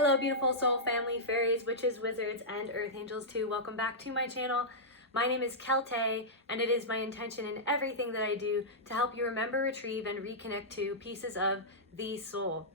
Hello beautiful soul family, fairies, witches, wizards, and earth angels too. Welcome back to my channel. My name is Celte, and it is my intention in everything that I do to help you remember, retrieve, and reconnect to pieces of the soul.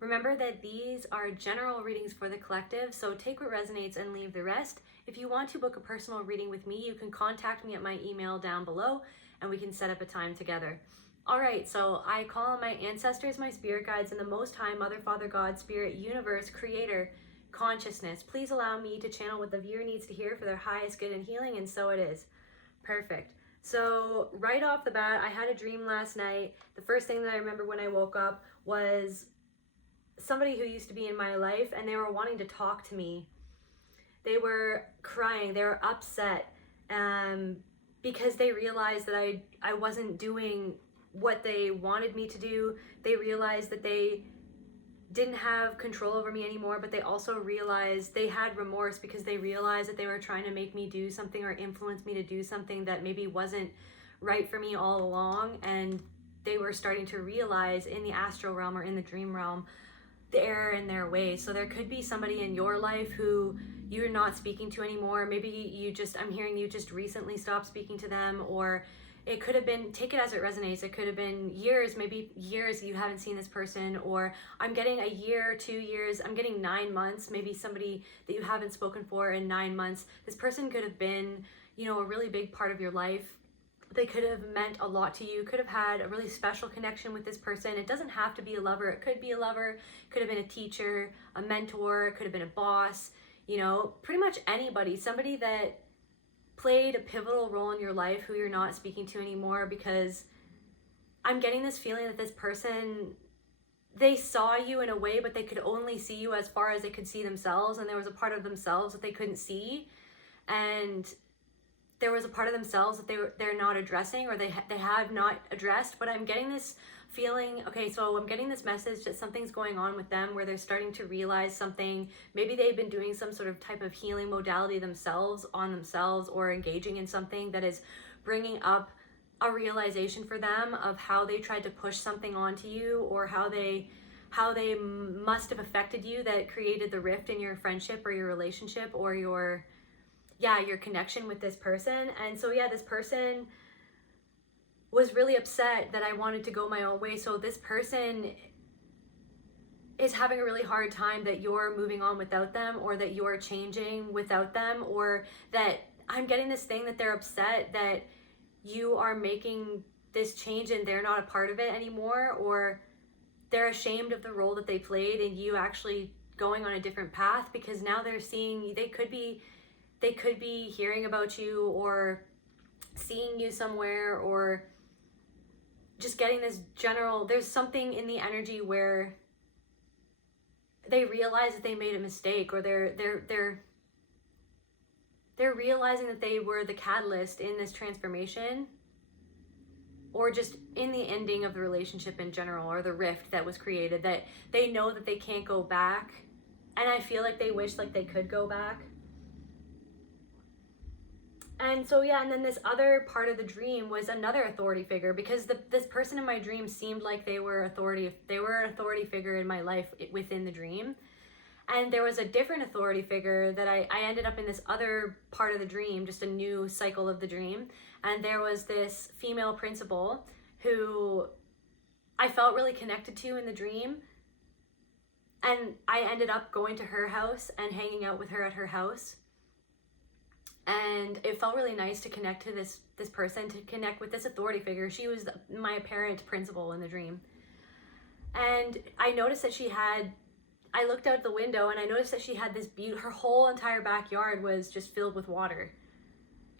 Remember that these are general readings for the collective, so take what resonates and leave the rest. If you want to book a personal reading with me, you can contact me at my email down below and we can set up a time together. Alright, so I call on my ancestors, my spirit guides, and the Most High, Mother, Father, God, Spirit, Universe, Creator, Consciousness. Please allow me to channel what the viewer needs to hear for their highest good and healing, and so it is. Perfect. So right off the bat, I had a dream last night. The first thing that I remember when I woke up was somebody who used to be in my life, and they were wanting to talk to me. They were crying, they were upset, because they realized that I wasn't doing what they wanted me to do. They realized that they didn't have control over me anymore, but they also realized they had remorse because they realized that they were trying to make me do something or influence me to do something that maybe wasn't right for me all along. And they were starting to realize in the astral realm or in the dream realm the error in their ways. So there could be somebody in your life who you're not speaking to anymore. Maybe I'm hearing you just recently stopped speaking to them, or it could have been, take it as it resonates, it could have been years, maybe years you haven't seen this person, or I'm getting a year, 2 years, I'm getting 9 months, maybe somebody that you haven't spoken for in 9 months. This person could have been, a really big part of your life. They could have meant a lot to you, could have had a really special connection with this person. It doesn't have to be a lover. It could be a lover, could have been a teacher, a mentor, it could have been a boss, pretty much anybody, somebody that played a pivotal role in your life who you're not speaking to anymore. Because I'm getting this feeling that this person, they saw you in a way, but they could only see you as far as they could see themselves, and there was a part of themselves that they couldn't see, and there was a part of themselves that they're not addressing, or they have not addressed. But I'm getting this feeling, okay, so I'm getting this message that something's going on with them where they're starting to realize something. Maybe they've been doing some sort of type of healing modality themselves, on themselves, or engaging in something that is bringing up a realization for them of how they tried to push something onto you, or how they must have affected you that created the rift in your friendship or your relationship or your connection with this person. And so this person was really upset that I wanted to go my own way. So this person is having a really hard time that you're moving on without them, or that you're changing without them, or that I'm getting this thing that they're upset that you are making this change and they're not a part of it anymore, or they're ashamed of the role that they played and you actually going on a different path, because now they're seeing, they could be hearing about you or seeing you somewhere, or just getting this general, there's something in the energy where they realize that they made a mistake, or they're realizing that they were the catalyst in this transformation, or just in the ending of the relationship in general, or the rift that was created, that they know that they can't go back. And I feel like they wish like they could go back. And so and then this other part of the dream was another authority figure, because this person in my dream seemed like they were an authority figure in my life within the dream. And there was a different authority figure that I ended up in this other part of the dream, just a new cycle of the dream. And there was this female principal who I felt really connected to in the dream. And I ended up going to her house and hanging out with her at her house. And it felt really nice to connect to this person, to connect with this authority figure. She was my apparent principal in the dream. And I noticed that I looked out the window and I noticed that she had this her whole entire backyard was just filled with water.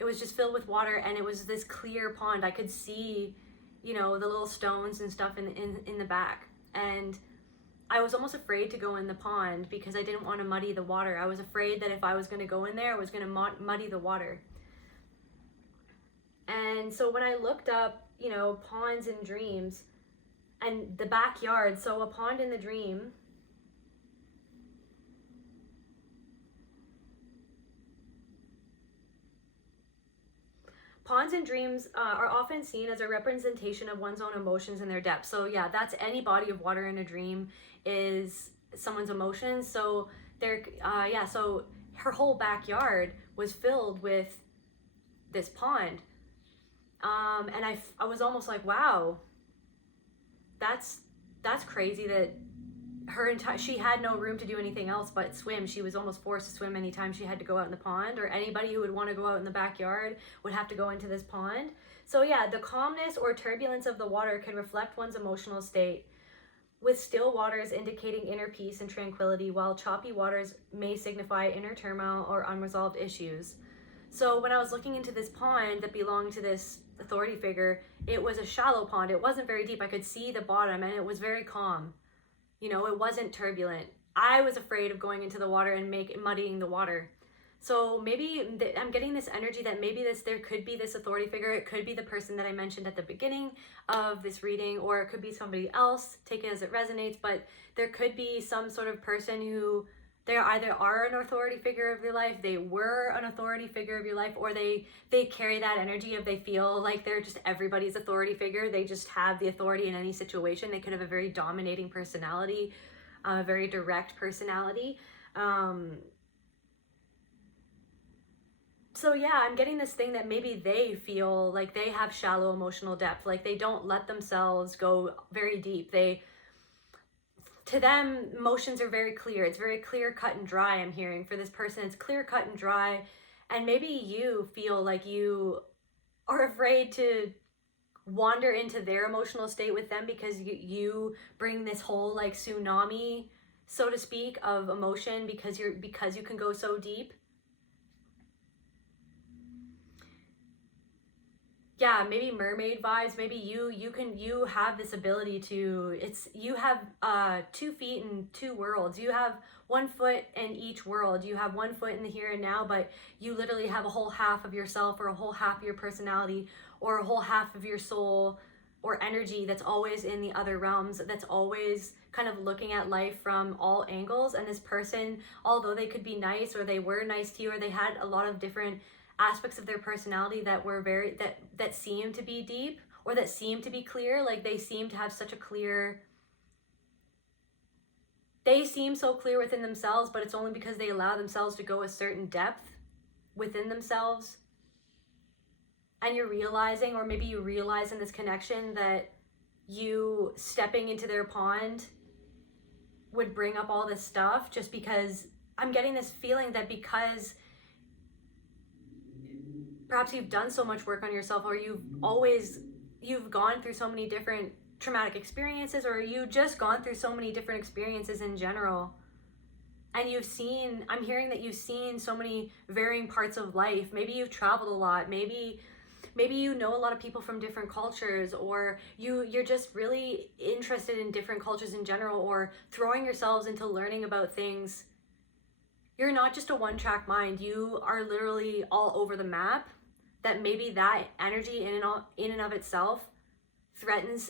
It was just filled with water, and it was this clear pond. I could see, the little stones and stuff in the back. And I was almost afraid to go in the pond because I didn't want to muddy the water. I was afraid that if I was going to go in there, I was going to muddy the water. And so when I looked up, ponds in dreams and the backyard, so a pond in the dream, ponds in dreams are often seen as a representation of one's own emotions and their depth. So that's any body of water in a dream is someone's emotions. So so her whole backyard was filled with this pond. And I was almost like, wow, that's crazy that she had no room to do anything else but swim. She was almost forced to swim anytime she had to go out in the pond, or anybody who would want to go out in the backyard would have to go into this pond. So yeah, the calmness or turbulence of the water can reflect one's emotional state, with still waters indicating inner peace and tranquility, while choppy waters may signify inner turmoil or unresolved issues. So when I was looking into this pond that belonged to this authority figure, it was a shallow pond. It wasn't very deep. I could see the bottom, and it was very calm. It wasn't turbulent. I was afraid of going into the water and muddying the water. So maybe I'm getting this energy that maybe there could be this authority figure. It could be the person that I mentioned at the beginning of this reading, or it could be somebody else. Take it as it resonates, but there could be some sort of person who they either are an authority figure of your life, they were an authority figure of your life, or they carry that energy of they feel like they're just everybody's authority figure. They just have the authority in any situation. They could have a very dominating personality, a very direct personality. So yeah, I'm getting this thing that maybe they feel like they have shallow emotional depth, like they don't let themselves go very deep. To them, emotions are very clear. It's very clear, cut and dry. I'm hearing for this person, it's clear, cut and dry. And maybe you feel like you are afraid to wander into their emotional state with them because you bring this whole like tsunami, so to speak, of emotion because you can go so deep. Yeah, maybe mermaid vibes. Maybe you have this ability to, you have 2 feet in 2 worlds. You have 1 foot in each world. You have 1 foot in the here and now, but you literally have a whole half of yourself, or a whole half of your personality, or a whole half of your soul or energy that's always in the other realms, that's always kind of looking at life from all angles. And this person, although they could be nice, or they were nice to you, or they had a lot of different aspects of their personality that were that seem to be deep, or that seem to be clear, like they seem to have such a clear, they seem so clear within themselves, but it's only because they allow themselves to go a certain depth within themselves. And you're realizing, or maybe you realize in this connection, that you stepping into their pond would bring up all this stuff, just because I'm getting this feeling that because perhaps you've done so much work on yourself, or you've gone through so many different traumatic experiences, or you've just gone through so many different experiences in general. And I'm hearing that you've seen so many varying parts of life. Maybe you've traveled a lot. Maybe you know a lot of people from different cultures, or you're just really interested in different cultures in general, or throwing yourselves into learning about things. You're not just a one-track mind. You are literally all over the map. That maybe that energy in and of itself threatened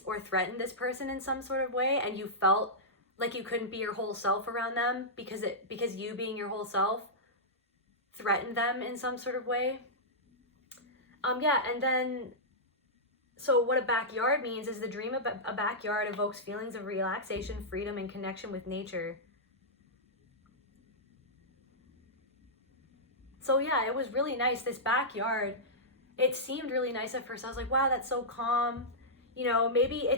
this person in some sort of way, and you felt like you couldn't be your whole self around them because you being your whole self threatened them in some sort of way. And then, so what a backyard means is the dream of a backyard evokes feelings of relaxation, freedom, and connection with nature. So yeah, it was really nice. This backyard, it seemed really nice at first. I was like, wow, that's so calm. Maybe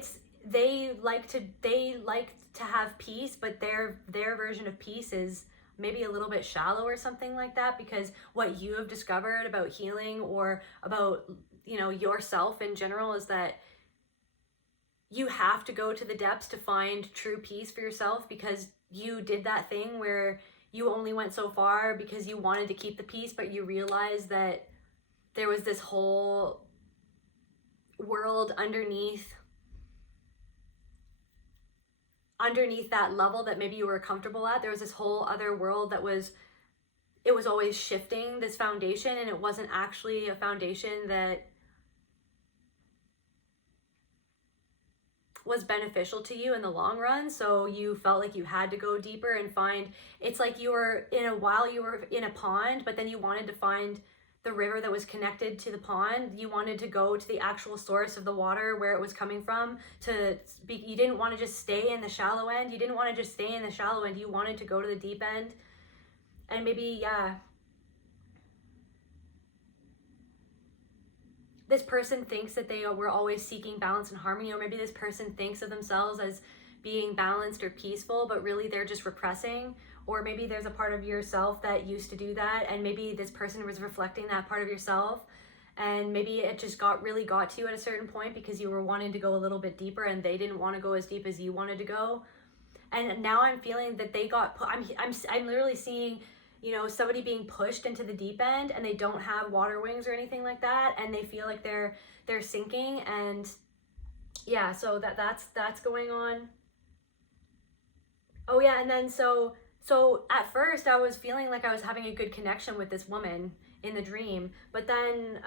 they like to have peace, but their version of peace is maybe a little bit shallow or something like that, because what you have discovered about healing, or about, yourself in general, is that you have to go to the depths to find true peace for yourself, because you did that thing where you only went so far because you wanted to keep the peace, but you realized that there was this whole world underneath that level that maybe you were comfortable at. There was this whole other world that was always shifting this foundation, and it wasn't actually a foundation that was beneficial to you in the long run. So you felt like you had to go deeper and find, it's like you were in a pond, but then you wanted to find the river that was connected to the pond. You wanted to go to the actual source of the water, where it was coming from, you didn't want to just stay in the shallow end. You didn't want to just stay in the shallow end. You wanted to go to the deep end. And maybe, yeah, this person thinks that they were always seeking balance and harmony, or maybe this person thinks of themselves as being balanced or peaceful, but really they're just repressing. Or maybe there's a part of yourself that used to do that, and maybe this person was reflecting that part of yourself, and maybe it just really got to you at a certain point because you were wanting to go a little bit deeper and they didn't want to go as deep as you wanted to go. And now I'm feeling that they got I'm literally seeing, you know, somebody being pushed into the deep end, and they don't have water wings or anything like that, and they feel like they're sinking. And yeah, so that's going on. Oh yeah, and then so at first I was feeling like I was having a good connection with this woman in the dream, but then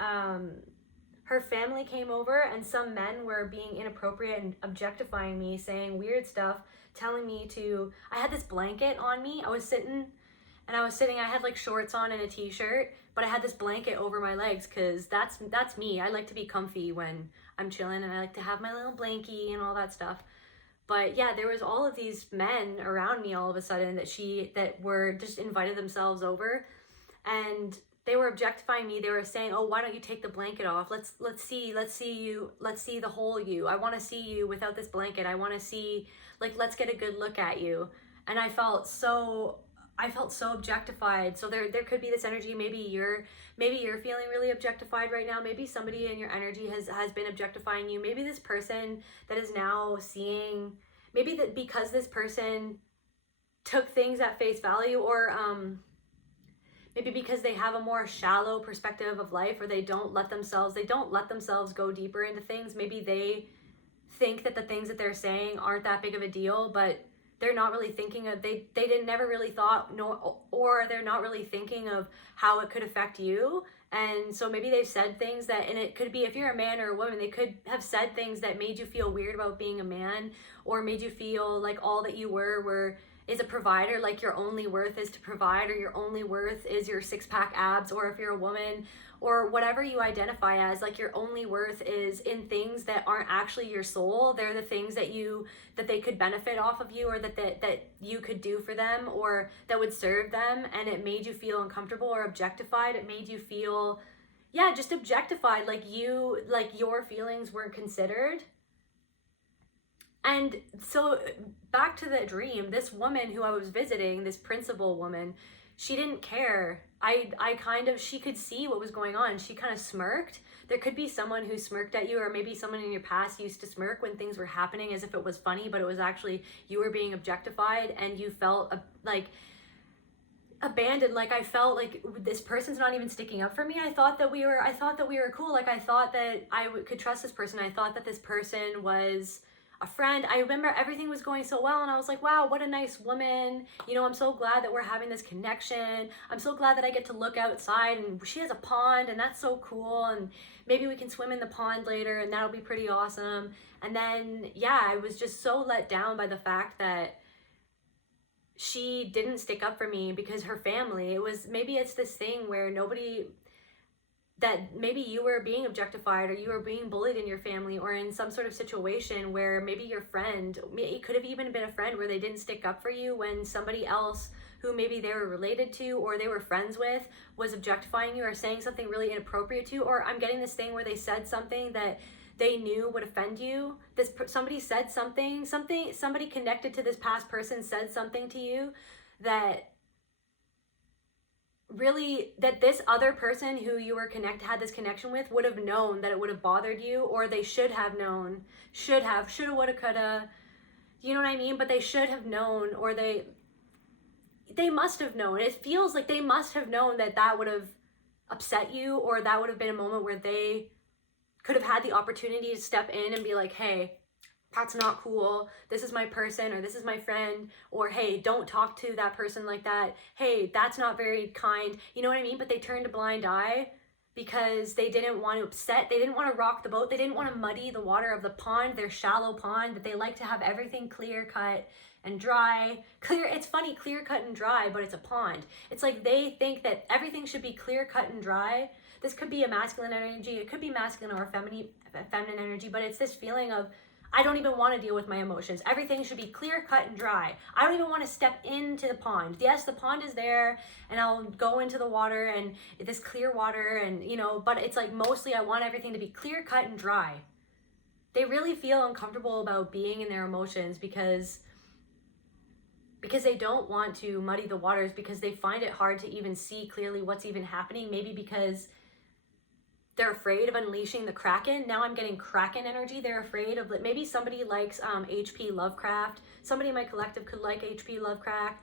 her family came over, and some men were being inappropriate and objectifying me, saying weird stuff, telling me I had this blanket on me. I was sitting, I had like shorts on and a t-shirt, but I had this blanket over my legs because that's me. I like to be comfy when I'm chilling, and I like to have my little blankie and all that stuff. But yeah, there was all of these men around me all of a sudden that were just invited themselves over, and they were objectifying me. They were saying, "Oh, why don't you take the blanket off? Let's see the whole you. I want to see you without this blanket. I want to see, like, let's get a good look at you." And I felt so objectified. So there could be this energy. Maybe you're feeling really objectified right now. Maybe somebody in your energy has been objectifying you. Maybe this person that is now seeing, maybe that because this person took things at face value, or maybe because they have a more shallow perspective of life, or they don't let themselves go deeper into things. Maybe they think that the things that they're saying aren't that big of a deal, but they're not really thinking of, they didn't never really thought, or they're not really thinking of how it could affect you. And so maybe they've said things that, and it could be, if you're a man or a woman, they could have said things that made you feel weird about being a man, or made you feel like all that you is a provider, like your only worth is to provide, or your only worth is your six-pack abs. Or if you're a woman, or whatever you identify as, like your only worth is in things that aren't actually your soul. They're the things that they could benefit off of you, or that you could do for them, or that would serve them. And it made you feel uncomfortable or objectified. It made you feel, yeah, just objectified, like your feelings weren't considered. And so back to the dream, this woman who I was visiting, this principal woman, she didn't care. She could see what was going on. She kind of smirked. There could be someone who smirked at you, or maybe someone in your past used to smirk when things were happening as if it was funny, but it was actually you were being objectified, and you felt like abandoned. Like, I felt like this person's not even sticking up for me. I thought that we were cool. Like, I thought that I could trust this person. I thought that this person was a friend. I remember everything was going so well, and I was like, wow, what a nice woman. You know, I'm so glad that we're having this connection. I'm so glad that I get to look outside, and she has a pond, and that's so cool, and maybe we can swim in the pond later, and that'll be pretty awesome. And then, yeah, I was just so let down by the fact that she didn't stick up for me because her family, maybe it's this thing where that maybe you were being objectified, or you were being bullied in your family, or in some sort of situation where maybe your friend, it could have even been a friend, where they didn't stick up for you when somebody else who maybe they were related to or they were friends with was objectifying you or saying something really inappropriate to you. Or I'm getting this thing where they said something that they knew would offend you. Somebody said something, somebody connected to this past person said something to you that really, that this other person who you were had this connection with would have known that it would have bothered you, or they should have known, shoulda, woulda, coulda, you know what I mean? But they should have known, or they must have known. It feels like they must have known that would have upset you, or that would have been a moment where they could have had the opportunity to step in and be like, hey, that's not cool, this is my person, or this is my friend, or hey, don't talk to that person like that, hey, that's not very kind, you know what I mean? But they turned a blind eye because they didn't want to upset, they didn't want to rock the boat, they didn't want to muddy the water of the pond, their shallow pond, that they like to have everything clear cut and dry. Clear, it's funny, clear cut and dry, but it's a pond. It's like they think that everything should be clear cut and dry. This could be a masculine energy, it could be masculine or feminine energy, but it's this feeling of, I don't even want to deal with my emotions. Everything should be clear cut and dry. I don't even want to step into the pond. Yes, the pond is there and I'll go into the water and this clear water and, you know, but it's like mostly I want everything to be clear cut and dry. They really feel uncomfortable about being in their emotions because they don't want to muddy the waters, because they find it hard to even see clearly what's even happening. Maybe because they're afraid of unleashing the Kraken. Now I'm getting Kraken energy. They're afraid of, maybe somebody likes H.P. Lovecraft. Somebody in my collective could like H.P. Lovecraft.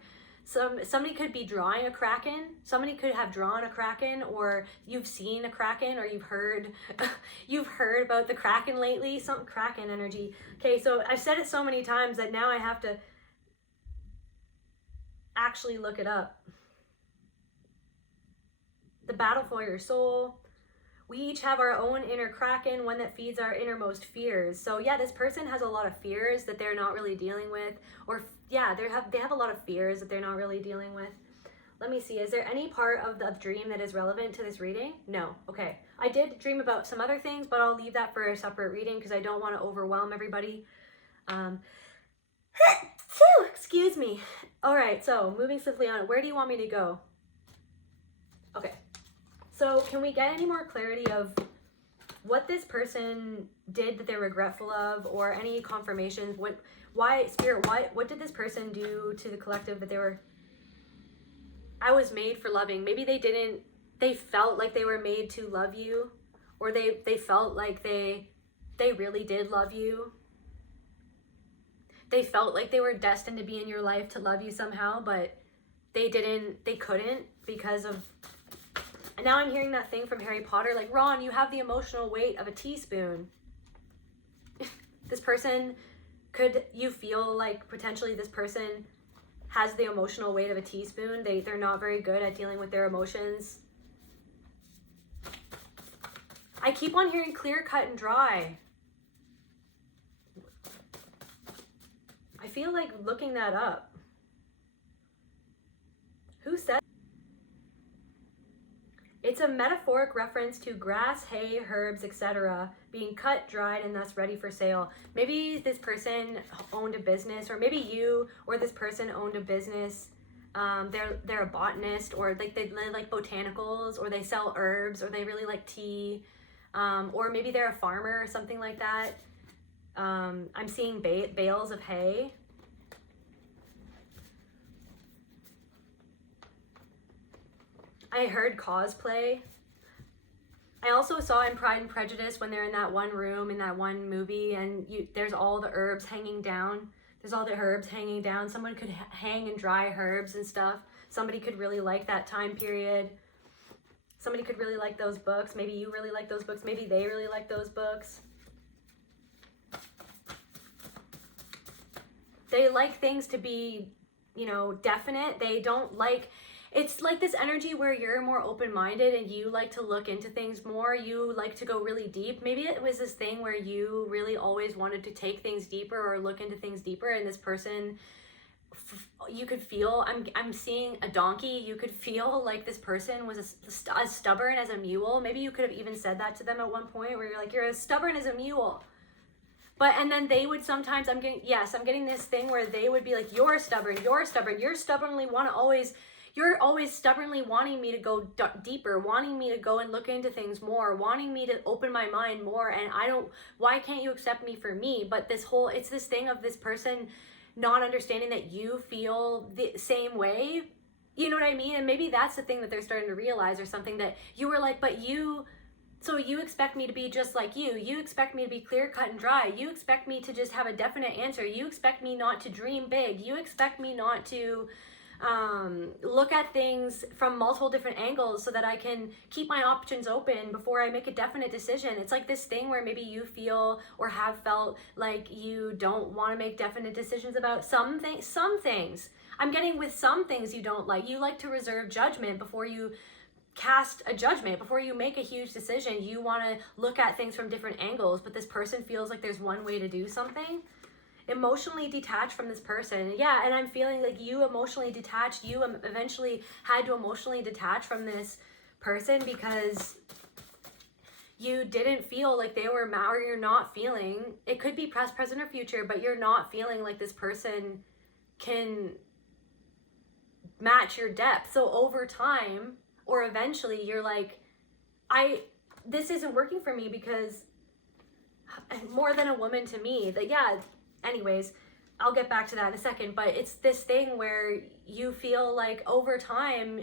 Somebody could be drawing a Kraken. Somebody could have drawn a Kraken, or you've seen a Kraken, or you've heard about the Kraken lately. Some Kraken energy. Okay, so I've said it so many times that now I have to actually look it up. The battle for your soul. We each have our own inner Kraken, one that feeds our innermost fears. So yeah, this person has a lot of fears that they're not really dealing with, or yeah, they have a lot of fears that they're not really dealing with. Let me see, is there any part of the dream that is relevant to this reading? No. Okay. I did dream about some other things, but I'll leave that for a separate reading because I don't want to overwhelm everybody. Excuse me. All right, so moving swiftly on. Where do you want me to go? Okay. So can we get any more clarity of what this person did that they're regretful of, or any confirmations? What did this person do to the collective that they were, I was made for loving? Maybe they felt like they were made to love you, or they felt like they really did love you. They felt like they were destined to be in your life to love you somehow, but they couldn't because of. And now I'm hearing that thing from Harry Potter, like, Ron, you have the emotional weight of a teaspoon. This person, could you feel like potentially this person has the emotional weight of a teaspoon? They're not very good at dealing with their emotions. I keep on hearing clear cut and dry. I feel like looking that up. Who said? It's a metaphoric reference to grass, hay, herbs, etc. being cut, dried, and thus ready for sale. Maybe this person owned a business, or maybe you or this person owned a business. They're a botanist, or like they like botanicals, or they sell herbs, or they really like tea, or maybe they're a farmer or something like that. I'm seeing bales of hay. I heard cosplay. I also saw in Pride and Prejudice when they're in that one room in that one movie, and there's all the herbs hanging down. There's all the herbs hanging down. Someone could hang and dry herbs and stuff. Somebody could really like that time period. Somebody could really like those books. Maybe you really like those books. Maybe they really like those books. They like things to be, definite. They don't like. It's like this energy where you're more open-minded and you like to look into things more. You like to go really deep. Maybe it was this thing where you really always wanted to take things deeper or look into things deeper, and this person, you could feel, I'm seeing a donkey. You could feel like this person was as stubborn as a mule. Maybe you could have even said that to them at one point, where you're like, you're as stubborn as a mule. And then they would sometimes, I'm getting this thing where they would be like, you're stubborn, you're stubbornly you're always stubbornly wanting me to go deeper, wanting me to go and look into things more, wanting me to open my mind more, and why can't you accept me for me? But it's this thing of this person not understanding that you feel the same way, you know what I mean? And maybe that's the thing that they're starting to realize, or something, that you were like, so you expect me to be just like you expect me to be clear cut and dry, you expect me to just have a definite answer, you expect me not to dream big, you expect me not to look at things from multiple different angles so that I can keep my options open before I make a definite decision. It's like this thing where maybe you feel or have felt like you don't want to make definite decisions about some things. I'm getting with some things you don't like. You like to reserve judgment before you cast a judgment, before you make a huge decision. You want to look at things from different angles, but this person feels like there's one way to do something. emotionally detached from this person. Yeah, and I'm feeling like you emotionally detached. You eventually had to emotionally detach from this person because you didn't feel like they were or you're not feeling, it could be past, present, or future, but you're not feeling like this person can match your depth. So over time, or eventually, you're like, this isn't working for me because more than a woman to me. That, yeah, anyways, I'll get back to that in a second, but it's this thing where you feel like over time,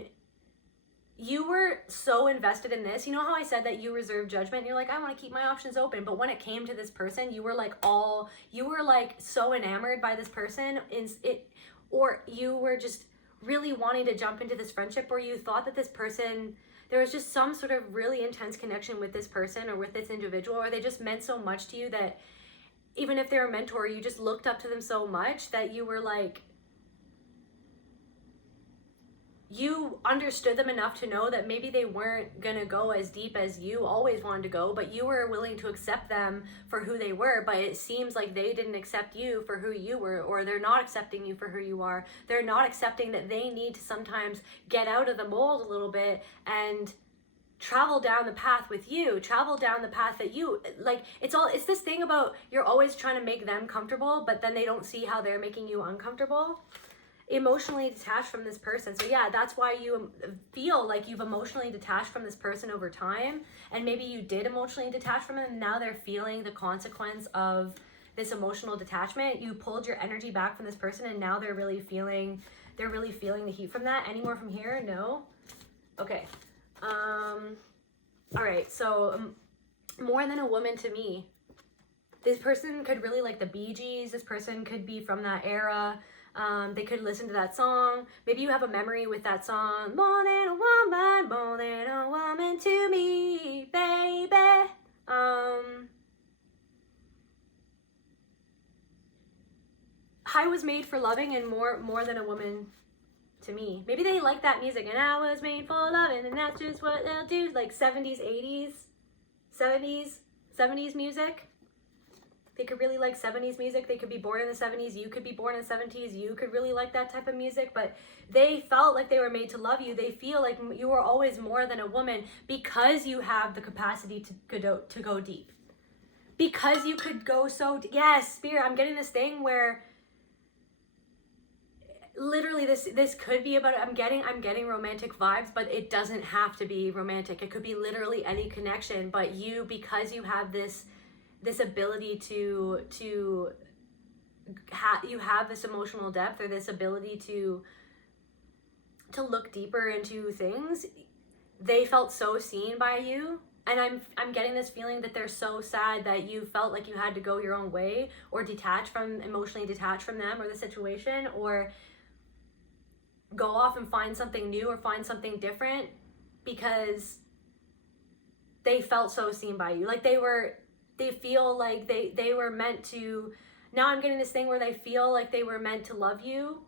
you were so invested in this. You know how I said that you reserve judgment? You're like, I want to keep my options open. But when it came to this person, you were like so enamored by this person or you were just really wanting to jump into this friendship, or you thought that this person, there was just some sort of really intense connection with this person or with this individual, or they just meant so much to you that even if they're a mentor, you just looked up to them so much that you were like, you understood them enough to know that maybe they weren't gonna go as deep as you always wanted to go, but you were willing to accept them for who they were. But it seems like they didn't accept you for who you were, or they're not accepting you for who you are. They're not accepting that they need to sometimes get out of the mold a little bit and travel down the path with you, travel down the path that you like. It's this thing about you're always trying to make them comfortable, but then they don't see how they're making you uncomfortable. Emotionally detached from this person. So yeah, that's why you feel like you've emotionally detached from this person over time, and maybe you did emotionally detach from them, and now they're feeling the consequence of this emotional detachment. You pulled your energy back from this person, and now they're really feeling the heat from that. Any more from here? No? Okay. All right, so more than a woman to me. This person could really like the Bee Gees. This person could be from that era. They could listen to that song. Maybe you have a memory with that song. More than a woman to me, baby. I was made for loving, and more than a woman to me. Maybe they like that music, and I was made for loving, and that's just what they'll do. Like 70s, 80s, 70s music. They could really like 70s music. They could be born in the 70s. You could be born in the 70s. You could really like that type of music, but they felt like they were made to love you. They feel like you are always more than a woman because you have the capacity to go deep. Because you could go so yes, Spirit, I'm getting this thing where literally this could be about, I'm getting romantic vibes, but it doesn't have to be romantic. It could be literally any connection, but because you have this ability to you have this emotional depth, or this ability to look deeper into things. They felt so seen by you, and I'm getting this feeling that they're so sad that you felt like you had to go your own way, or emotionally detach from them or the situation, or go off and find something new or find something different because they felt so seen by you. Like they feel like they were meant to. Now I'm getting this thing where they feel like they were meant to love you,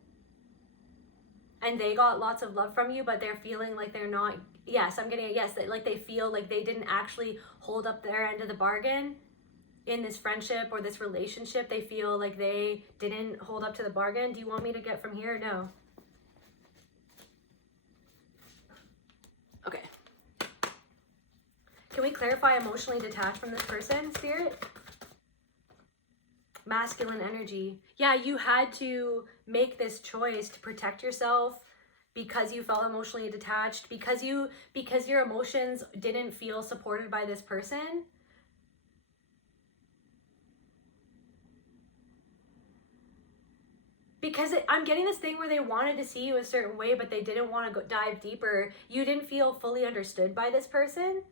and they got lots of love from you, but they're feeling like they're not. Yes, I'm getting a yes. That like they feel like they didn't actually hold up their end of the bargain in this friendship or this relationship. They feel like they didn't hold up to the bargain. Do you want me to get from here? No. Okay. Can we clarify emotionally detached from this person, Spirit? Masculine energy. Yeah, you had to make this choice to protect yourself because you felt emotionally detached, because your emotions didn't feel supported by this person. Because I'm getting this thing where they wanted to see you a certain way, but they didn't want to dive deeper. You didn't feel fully understood by this person.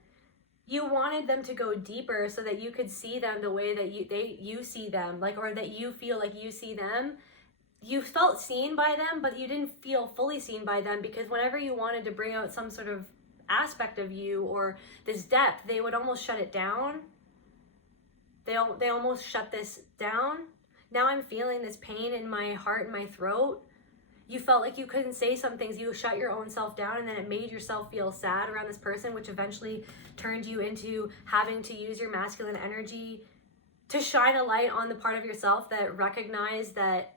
You wanted them to go deeper so that you could see them the way that you see them, like, or that you feel like you see them. You felt seen by them, but you didn't feel fully seen by them, because whenever you wanted to bring out some sort of aspect of you or this depth, they would almost shut it down. They almost shut this down. Now I'm feeling this pain in my heart and my throat. You felt like you couldn't say some things. You shut your own self down, and then it made yourself feel sad around this person, which eventually turned you into having to use your masculine energy to shine a light on the part of yourself that recognized that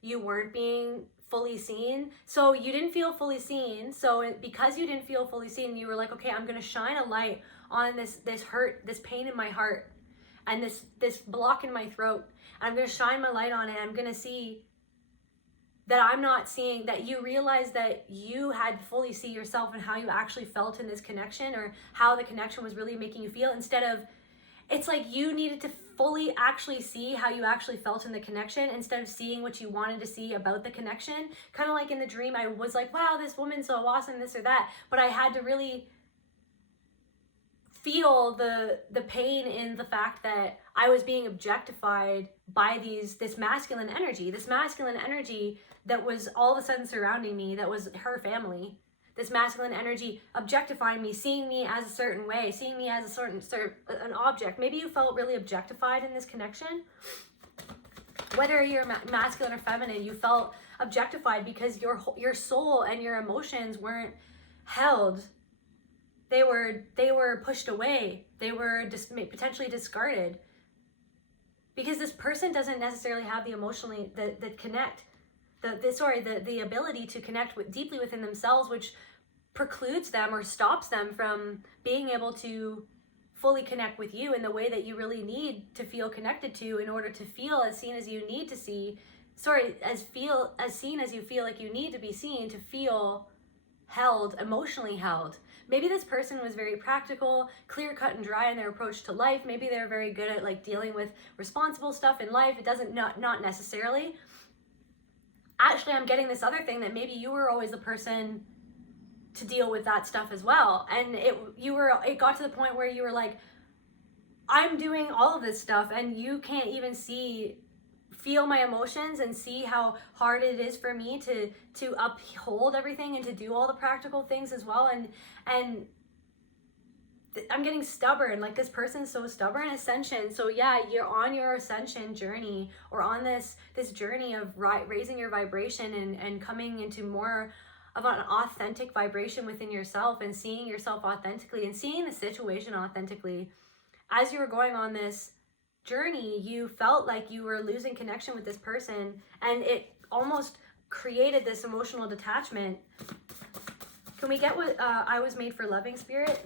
you weren't being fully seen. So you didn't feel fully seen. So because you didn't feel fully seen, you were like, okay, I'm going to shine a light on this hurt, this pain in my heart, and this block in my throat. I'm going to shine my light on it. I'm going to see that I'm not seeing, that you realize that you had to fully see yourself and how you actually felt in this connection, or how the connection was really making you feel, instead of, it's like you needed to fully actually see how you actually felt in the connection instead of seeing what you wanted to see about the connection. Kind of like in the dream, I was like, wow, this woman's so awesome, this or that, but I had to really feel the pain in the fact that I was being objectified by this masculine energy that was all of a sudden surrounding me, that was her family. This masculine energy objectifying me, seeing me as a certain way, seeing me as an object. Maybe you felt really objectified in this connection. Whether you're masculine or feminine, you felt objectified because your soul and your emotions weren't held. They were pushed away. They were potentially discarded. Because this person doesn't necessarily have the emotionally, the ability to connect deeply within themselves, which precludes them or stops them from being able to fully connect with you in the way that you really need to feel connected to, in order to feel as seen as you need to see, as seen as you feel like you need to be seen, to feel held, emotionally held. Maybe this person was very practical, clear cut and dry in their approach to life. Maybe they're very good at like dealing with responsible stuff in life. It doesn't, not necessarily. Actually, I'm getting this other thing, that maybe you were always the person to deal with that stuff as well. And it got to the point where you were like, I'm doing all of this stuff and you can't even feel my emotions and see how hard it is for me to uphold everything and to do all the practical things as well. And I'm getting stubborn. Like, this person's so stubborn. Ascension. So yeah, you're on your ascension journey, or on this journey of raising your vibration and coming into more of an authentic vibration within yourself, and seeing yourself authentically and seeing the situation authentically. As you were going on this journey, you felt like you were losing connection with this person, and it almost created this emotional detachment. Can we get what I was made for loving, Spirit?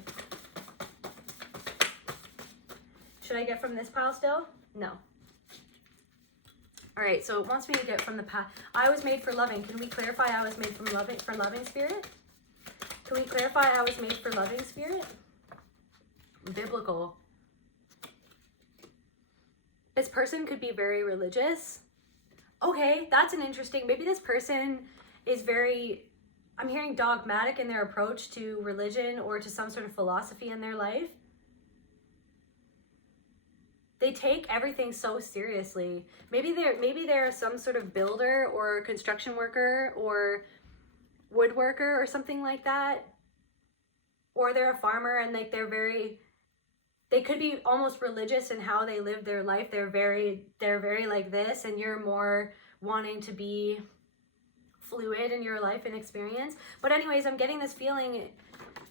Should I get from this pile still? No. All right, so it wants me to get from the past. I was made for loving. Can we clarify I was made for loving, Spirit? Can we clarify I was made for loving, Spirit? Biblical. This person could be very religious. Okay, that's an interesting, maybe this person is very, I'm hearing dogmatic in their approach to religion or to some sort of philosophy in their life. They take everything so seriously. Maybe they're some sort of builder or construction worker or woodworker or something like that. Or they're a farmer, and like they could be almost religious in how they live their life. They're very like this, and you're more wanting to be fluid in your life and experience. But anyways, I'm getting this feeling.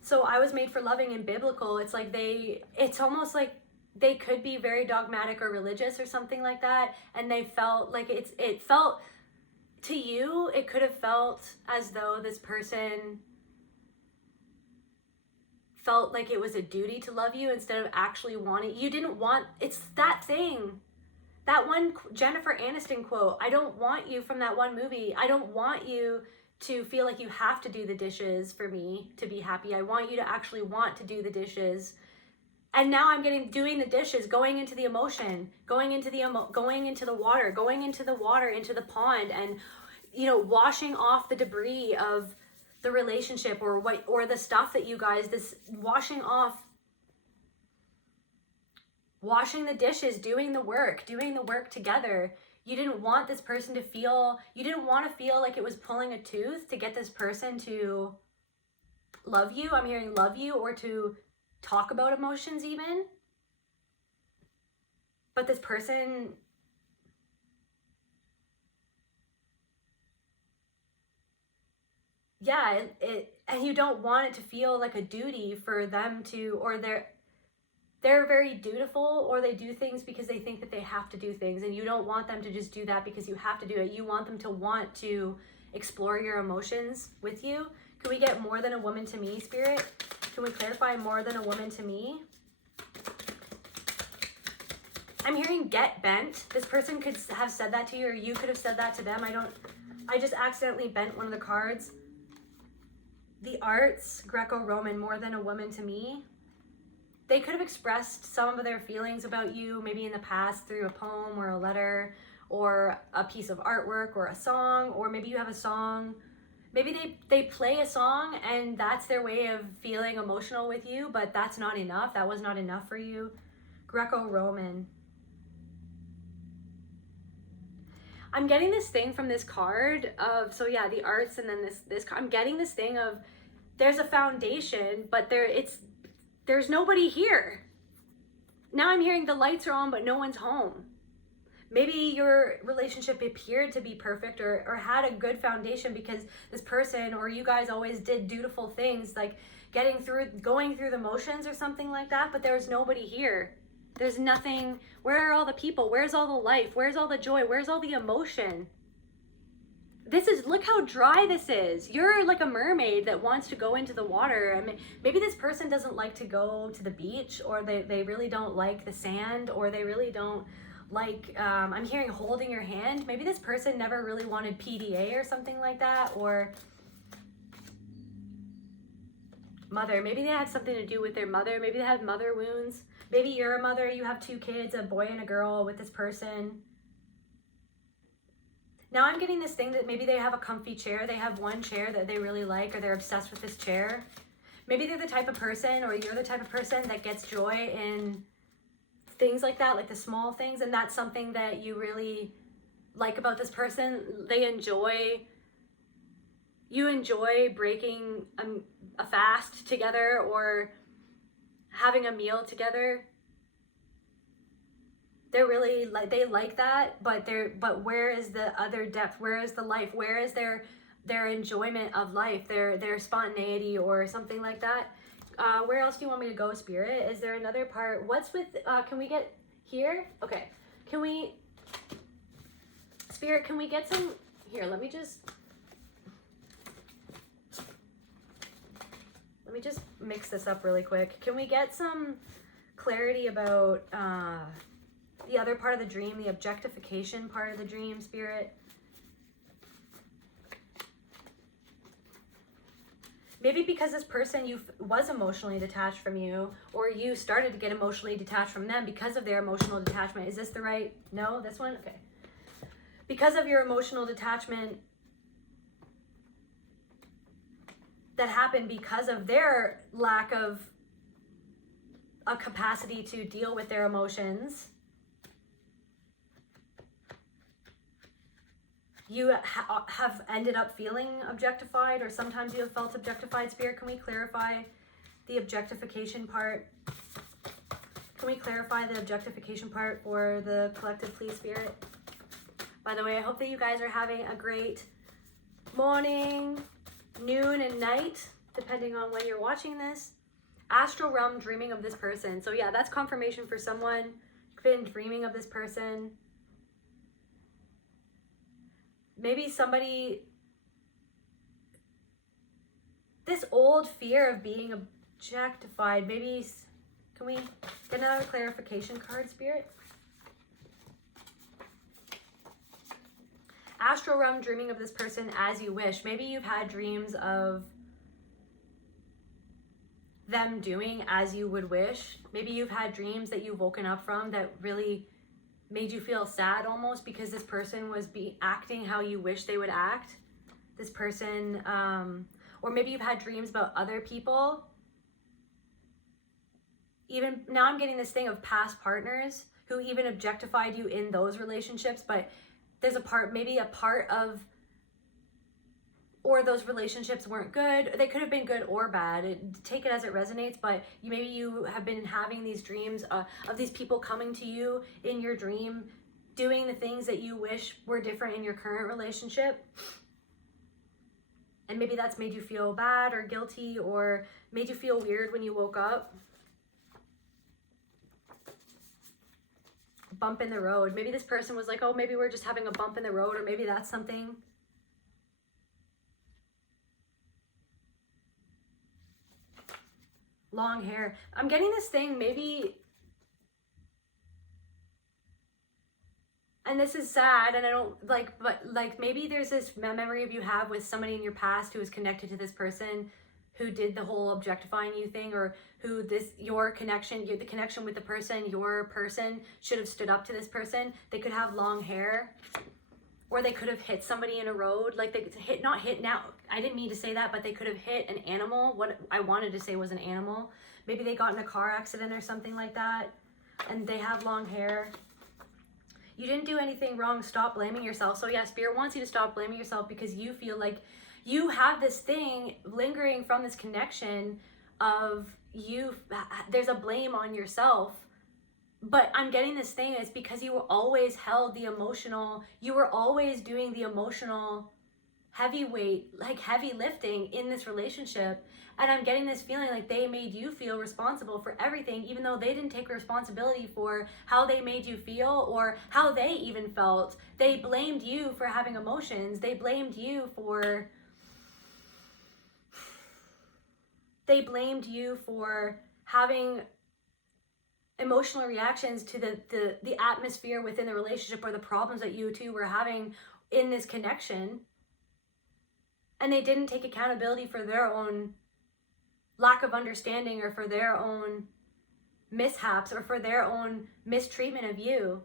So I was made for loving in biblical. It's like it's almost like they could be very dogmatic or religious or something like that, and they felt like it felt to you, it could have felt as though this person felt like it was a duty to love you instead of actually wanting. You didn't want, it's that thing, that one Jennifer Aniston quote, I don't want you, from that one movie, I don't want you to feel like you have to do the dishes for me to be happy. I want you to actually want to do the dishes. And now I'm doing the dishes, going into the emotion, going into the water, into the pond, and, washing off the debris of the relationship or the stuff that you guys, washing the dishes, doing the work together. You didn't want this person to feel, like it was pulling a tooth to get this person to love you. I'm hearing love you, or to talk about emotions even. But this person, yeah, and you don't want it to feel like a duty for them to, or they're very dutiful, or they do things because they think that they have to do things, and you don't want them to just do that because you have to do it. You want them to want to explore your emotions with you. Can we get more than a woman to me, Spirit? Can we clarify more than a woman to me? I'm hearing get bent. This person could have said that to you, or you could have said that to them. I just accidentally bent one of the cards. The arts, Greco-Roman, more than a woman to me. They could have expressed some of their feelings about you, maybe in the past through a poem or a letter or a piece of artwork or a song, or maybe you have a song. Maybe they play a song and that's their way of feeling emotional with you, but that's not enough. That was not enough for you. Greco-Roman. I'm getting this thing from this card of, so yeah, the arts, and then this I'm getting this thing of there's a foundation, but there's nobody here. Now I'm hearing the lights are on, but no one's home. Maybe your relationship appeared to be perfect or had a good foundation because this person or you guys always did dutiful things, like going through the motions or something like that, but there's nobody here. There's nothing. Where are all the people? Where's all the life? Where's all the joy? Where's all the emotion? Look how dry this is. You're like a mermaid that wants to go into the water. I mean, maybe this person doesn't like to go to the beach, or they really don't like the sand, or they really don't like, I'm hearing holding your hand. Maybe this person never really wanted PDA or something like that, or mother. Maybe they had something to do with their mother. Maybe they had mother wounds. Maybe you're a mother, you have 2 kids, a boy and a girl with this person. Now I'm getting this thing that maybe they have a comfy chair. They have one chair that they really like, or they're obsessed with this chair. Maybe they're the type of person, or you're the type of person that gets joy in things like that, like the small things, and that's something that you really like about this person. You enjoy breaking a fast together, or having a meal together. They're really like, they like that, but where is the other depth? Where is the life? Where is their enjoyment of life, their spontaneity or something like that? Where else do you want me to go, Spirit? Is there another part? What's with, can we get here? Okay. Spirit, can we get some, here, let me just mix this up really quick. Can we get some clarity about the other part of the dream, the objectification part of the dream, Spirit? Maybe because this person was emotionally detached from you, or you started to get emotionally detached from them because of their emotional detachment. Is this the right? No, this one? Okay. Because of your emotional detachment that happened because of their lack of a capacity to deal with their emotions, you have ended up feeling objectified, or sometimes you have felt objectified. Spirit, can we clarify the objectification part? Can we clarify the objectification part for the collective, please, Spirit? By the way, I hope that you guys are having a great morning, noon, and night, depending on when you're watching this. Astral realm, dreaming of this person. So yeah, that's confirmation for someone. You've been dreaming of this person. Maybe somebody, this old fear of being objectified, maybe, can we get another clarification card, Spirit? Astral realm, dreaming of this person as you wish. Maybe you've had dreams of them doing as you would wish. Maybe you've had dreams that you've woken up from that really made you feel sad almost because this person was acting how you wish they would act. This person, or maybe you've had dreams about other people. Even now I'm getting this thing of past partners who even objectified you in those relationships, but there's maybe a part of, or those relationships weren't good. They could have been good or bad. Take it as it resonates, but maybe you have been having these dreams of these people coming to you in your dream, doing the things that you wish were different in your current relationship. And maybe that's made you feel bad or guilty, or made you feel weird when you woke up. bump in the road. Maybe this person was like, oh, maybe we're just having a bump in the road, or maybe that's something. Long hair. I'm getting this thing, maybe, and this is sad, and I don't like, but like maybe there's this memory of you have with somebody in your past who is connected to this person who did the whole objectifying you thing, or who your connection with the person, your person should have stood up to this person. They could have long hair, or they could have hit somebody in a road. Like they could not hit now. I didn't mean to say that, but they could have hit an animal. What I wanted to say was an animal. Maybe they got in a car accident or something like that, and they have long hair. You didn't do anything wrong. Stop blaming yourself. So yeah, Spirit wants you to stop blaming yourself because you feel like you have this thing lingering from this connection of there's a blame on yourself. But I'm getting this thing, it's because you were always held the emotional, you were always doing the emotional heavyweight, like heavy lifting in this relationship. And I'm getting this feeling like they made you feel responsible for everything, even though they didn't take responsibility for how they made you feel or how they even felt. They blamed you for having emotions. They blamed you for having emotional reactions to the atmosphere within the relationship or the problems that you two were having in this connection. And they didn't take accountability for their own lack of understanding or for their own mishaps or for their own mistreatment of you.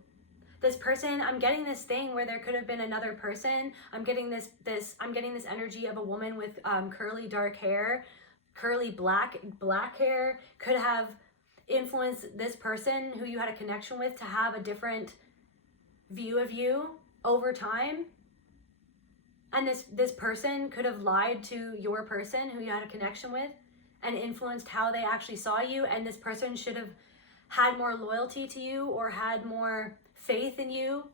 This person, I'm getting this thing where there could have been another person. I'm getting this energy of a woman with curly dark hair, curly black hair, could have influenced this person who you had a connection with to have a different view of you over time. And this person could have lied to your person who you had a connection with and influenced how they actually saw you. And this person should have had more loyalty to you or had more faith in you.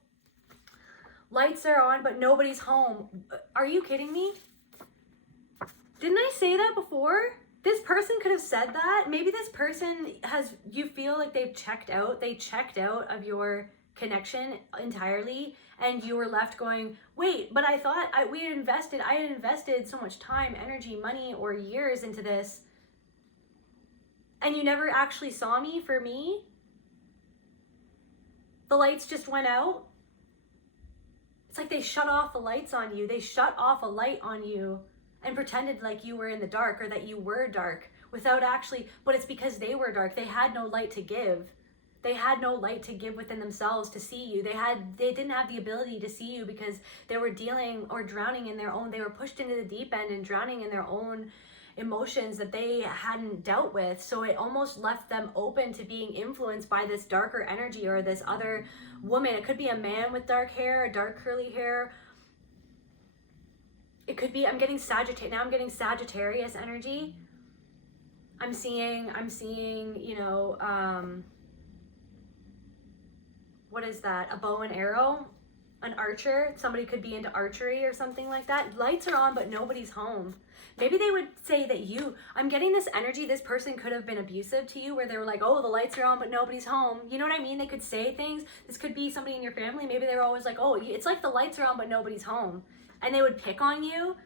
Lights are on, but nobody's home. Are you kidding me? Didn't I say that before? This person could have said that. Maybe this person you feel like they've checked out. They checked out of your connection entirely, and you were left going, wait, but I thought I had invested so much time, energy, money, or years into this, and you never actually saw me for me? The lights just went out. It's like they shut off the lights on you. They shut off a light on you and pretended like you were in the dark or that you were dark without actually, but it's because they were dark. They had no light to give. They had no light to give within themselves to see you. They didn't have the ability to see you because they were dealing or drowning in their own, they were pushed into the deep end and drowning in their own emotions that they hadn't dealt with. So it almost left them open to being influenced by this darker energy or this other woman. It could be a man with dark hair, or dark curly hair. It could be, I'm getting Sagittarius energy. I'm seeing, what is that? A bow and arrow? An archer? Somebody could be into archery or something like that. Lights are on, but nobody's home. Maybe they would say that I'm getting this energy, this person could have been abusive to you, where they were like, oh, the lights are on, but nobody's home. You know what I mean? They could say things. This could be somebody in your family. Maybe they were always like, oh, it's like the lights are on, but nobody's home. And they would pick on you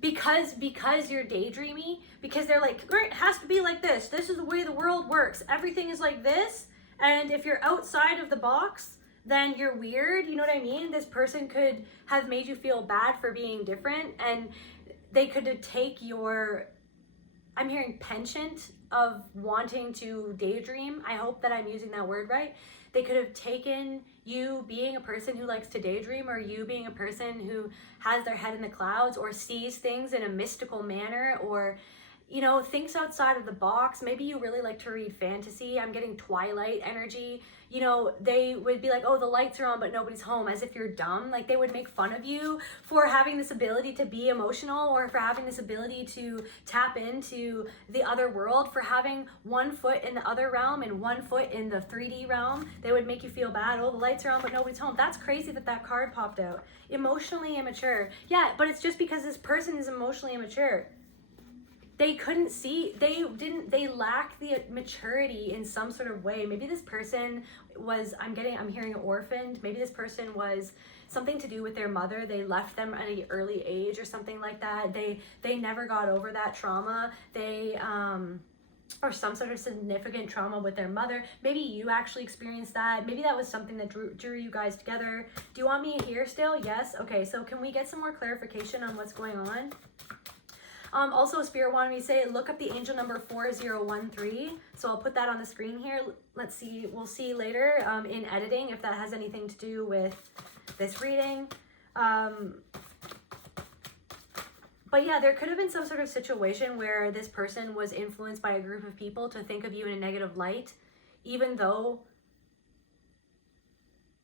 because you're daydreamy, because they're like, it has to be like this. This is the way the world works. Everything is like this. And if you're outside of the box, then you're weird. You know what I mean? This person could have made you feel bad for being different, and they could take I'm hearing penchant of wanting to daydream. I hope that I'm using that word right. They could have taken you being a person who likes to daydream, or you being a person who has their head in the clouds or sees things in a mystical manner, or thinks outside of the box. Maybe you really like to read fantasy. I'm getting Twilight energy. They would be like, oh, the lights are on, but nobody's home, as if you're dumb. Like they would make fun of you for having this ability to be emotional, or for having this ability to tap into the other world, for having one foot in the other realm and one foot in the 3D realm. They would make you feel bad. Oh, the lights are on, but nobody's home. That's crazy that card popped out. Emotionally immature. Yeah, but it's just because this person is emotionally immature. they couldn't see, they lack the maturity in some sort of way. Maybe this person was, I'm hearing orphaned. Maybe this person was something to do with their mother. They left them at an early age or something like that. They never got over that trauma. Or some sort of significant trauma with their mother. Maybe you actually experienced that. Maybe that was something that drew you guys together. Do you want me here still? Yes? Okay, so can we get some more clarification on what's going on? Also, Spirit wanted me to say, look up the angel number 4013. So I'll put that on the screen here. Let's see, we'll see later in editing if that has anything to do with this reading. But yeah, there could have been some sort of situation where this person was influenced by a group of people to think of you in a negative light, even though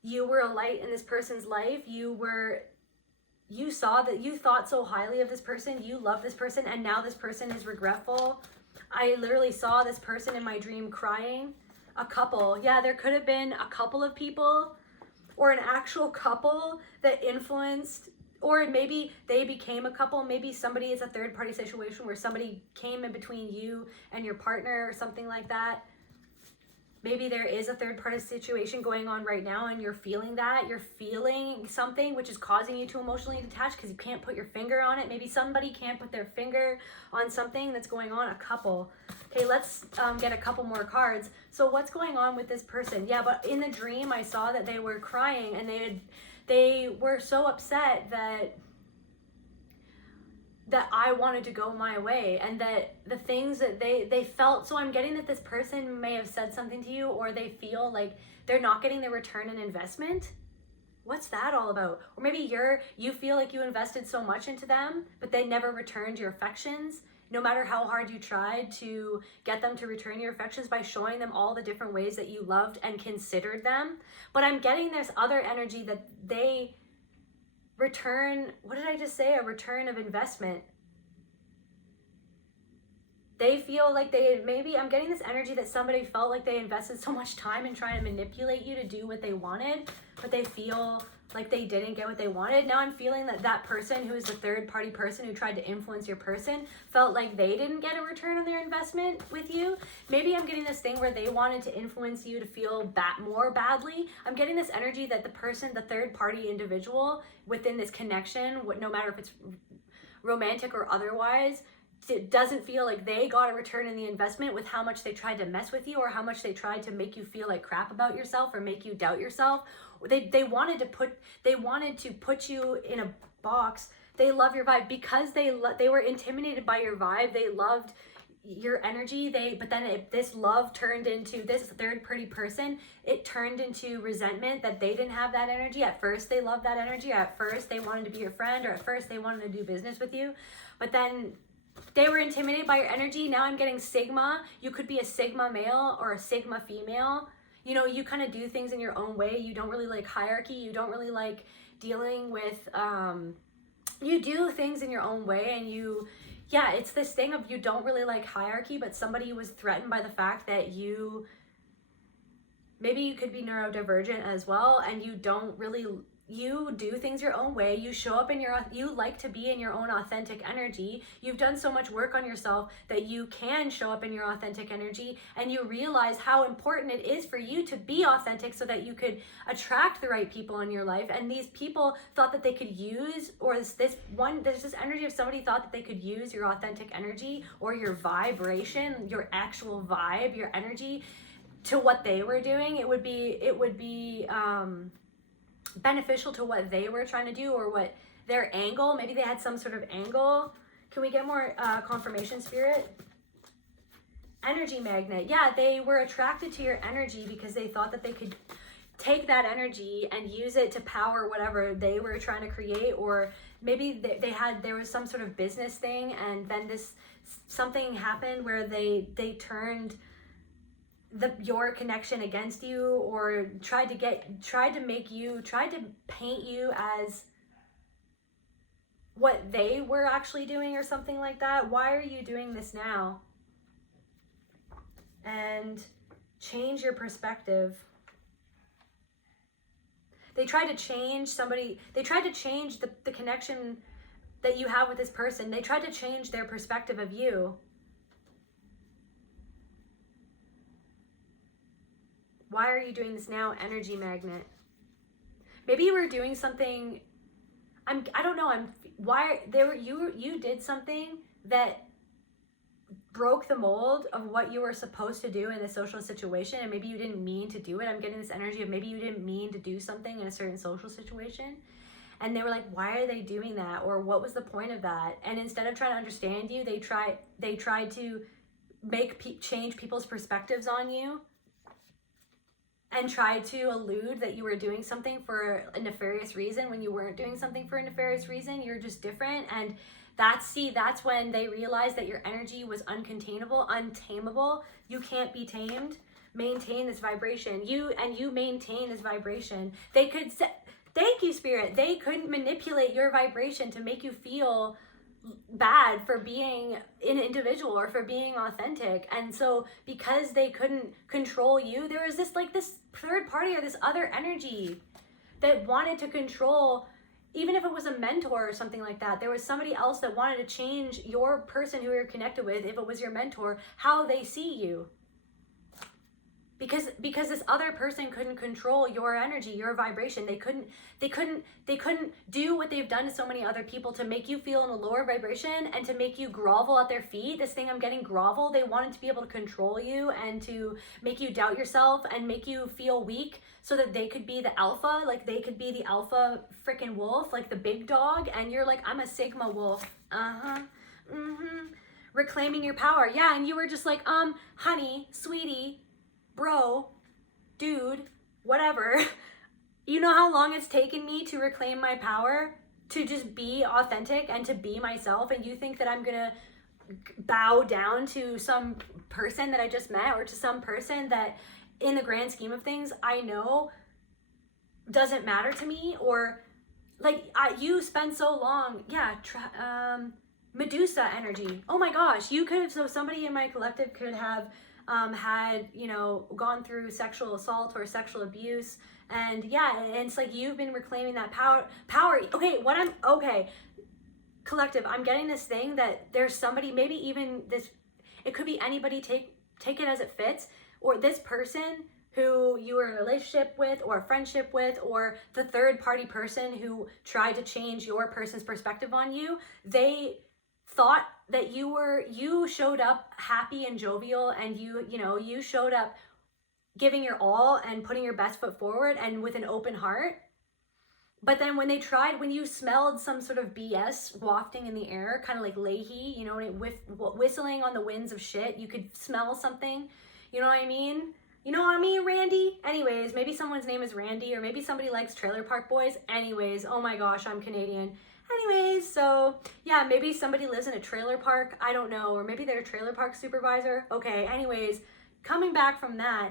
you were a light in this person's life. You saw that, you thought so highly of this person, you love this person, and now this person is regretful. I literally saw this person in my dream crying. A couple. Yeah, there could have been a couple of people or an actual couple that influenced, or maybe they became a couple. Maybe somebody is a third party situation where somebody came in between you and your partner or something like that. Maybe there is a third party situation going on right now and you're feeling that. You're feeling something which is causing you to emotionally detach because you can't put your finger on it. Maybe somebody can't put their finger on something that's going on, a couple. Okay, let's get a couple more cards. So what's going on with this person? Yeah, but in the dream I saw that they were crying and they were so upset that I wanted to go my way, and that the things that they felt. So I'm getting that this person may have said something to you, or they feel like they're not getting the return on investment. What's that all about? Or maybe you feel like you invested so much into them, but they never returned your affections. No matter how hard you tried to get them to return your affections by showing them all the different ways that you loved and considered them. But I'm getting this other energy that they return, what did I just say? A return of investment. They feel like maybe I'm getting this energy that somebody felt like they invested so much time in trying to manipulate you to do what they wanted, but they feel like they didn't get what they wanted. Now I'm feeling that person who is the third party person who tried to influence your person felt like they didn't get a return on their investment with you. Maybe I'm getting this thing where they wanted to influence you to feel more badly. I'm getting this energy that the person, the third party individual within this connection, no matter if it's romantic or otherwise, it doesn't feel like they got a return in the investment with how much they tried to mess with you, or how much they tried to make you feel like crap about yourself or make you doubt yourself. They wanted to put you in a box. They love your vibe because they were intimidated by your vibe. They loved your energy. But then this love turned into this third party person. It turned into resentment that they didn't have that energy. At first they loved that energy. At first they wanted to be your friend, or at first they wanted to do business with you. But then they were intimidated by your energy. Now I'm getting Sigma. You could be a Sigma male or a Sigma female. You know, you kind of do things in your own way. You don't really like hierarchy. You don't really like dealing with, you do things in your own way, and it's this thing of you don't really like hierarchy, but somebody was threatened by the fact that maybe you could be neurodivergent as well, and you do things your own way. You show up you like to be in your own authentic energy. You've done so much work on yourself that you can show up in your authentic energy, and you realize how important it is for you to be authentic so that you could attract the right people in your life. And these people thought that they could use, or there's this energy of somebody thought that they could use your authentic energy or your vibration, your actual vibe, your energy to what they were doing. It would be beneficial to what they were trying to do, or what their angle. Maybe they had some sort of angle. Can we get more confirmation, Spirit? Energy magnet. Yeah, they were attracted to your energy because they thought that they could take that energy and use it to power whatever they were trying to create. Or maybe there was some sort of business thing, and then something happened where they turned your connection against you, or tried to paint you as what they were actually doing or something like that. Why are you doing this now? And change your perspective. They tried to change the connection that you have with this person. They tried to change their perspective of you. Why are you doing this now, energy magnet? Maybe you were doing something, I don't know, you did something that broke the mold of what you were supposed to do in a social situation, and maybe you didn't mean to do it. I'm getting this energy of maybe you didn't mean to do something in a certain social situation, and they were like, why are they doing that? Or what was the point of that? And instead of trying to understand you, they tried to change people's perspectives on you, and tried to allude that you were doing something for a nefarious reason when you weren't doing something for a nefarious reason. You're just different. And that's when they realized that your energy was uncontainable, untamable. You can't be tamed. Maintain this vibration. You maintain this vibration. They could say, thank you, Spirit. They couldn't manipulate your vibration to make you feel bad for being an individual or for being authentic. And so because they couldn't control you, there was this third party or this other energy that wanted to control. Even if it was a mentor or something like that, there was somebody else that wanted to change your person who you're connected with, if it was your mentor, how they see you. Because this other person couldn't control your energy, your vibration. They couldn't do what they've done to so many other people to make you feel in a lower vibration and to make you grovel at their feet. This thing, I'm getting grovel. They wanted to be able to control you and to make you doubt yourself and make you feel weak so that they could be the alpha, like they could be the alpha freaking wolf, like the big dog. And you're like, I'm a Sigma wolf. Reclaiming your power. Yeah, and you were just like, honey, sweetie, bro, dude, whatever. You know how long it's taken me to reclaim my power, to just be authentic and to be myself, and you think that I'm gonna bow down to some person that I just met, or to some person that in the grand scheme of things I know doesn't matter to me? Or like you spend so long, Medusa energy. Oh my gosh, you could have, so somebody in my collective could have had, gone through sexual assault or sexual abuse, and it's like you've been reclaiming that power. Okay, collective, I'm getting this thing that there's somebody, maybe even this, it could be anybody, take it as it fits, or this person who you were in a relationship with or a friendship with, or the third party person who tried to change your person's perspective on you. They thought that you showed up happy and jovial, and you showed up giving your all and putting your best foot forward and with an open heart. But then when you smelled some sort of BS wafting in the air, kind of like Leahy, whistling on the winds of shit, you could smell something, you know what I mean? You know what I mean, Randy? Anyways, maybe someone's name is Randy, or maybe somebody likes Trailer Park Boys. Anyways, oh my gosh, I'm Canadian. Anyways, so yeah, maybe somebody lives in a trailer park, I don't know, or maybe they're a trailer park supervisor. Okay, anyways, coming back from that,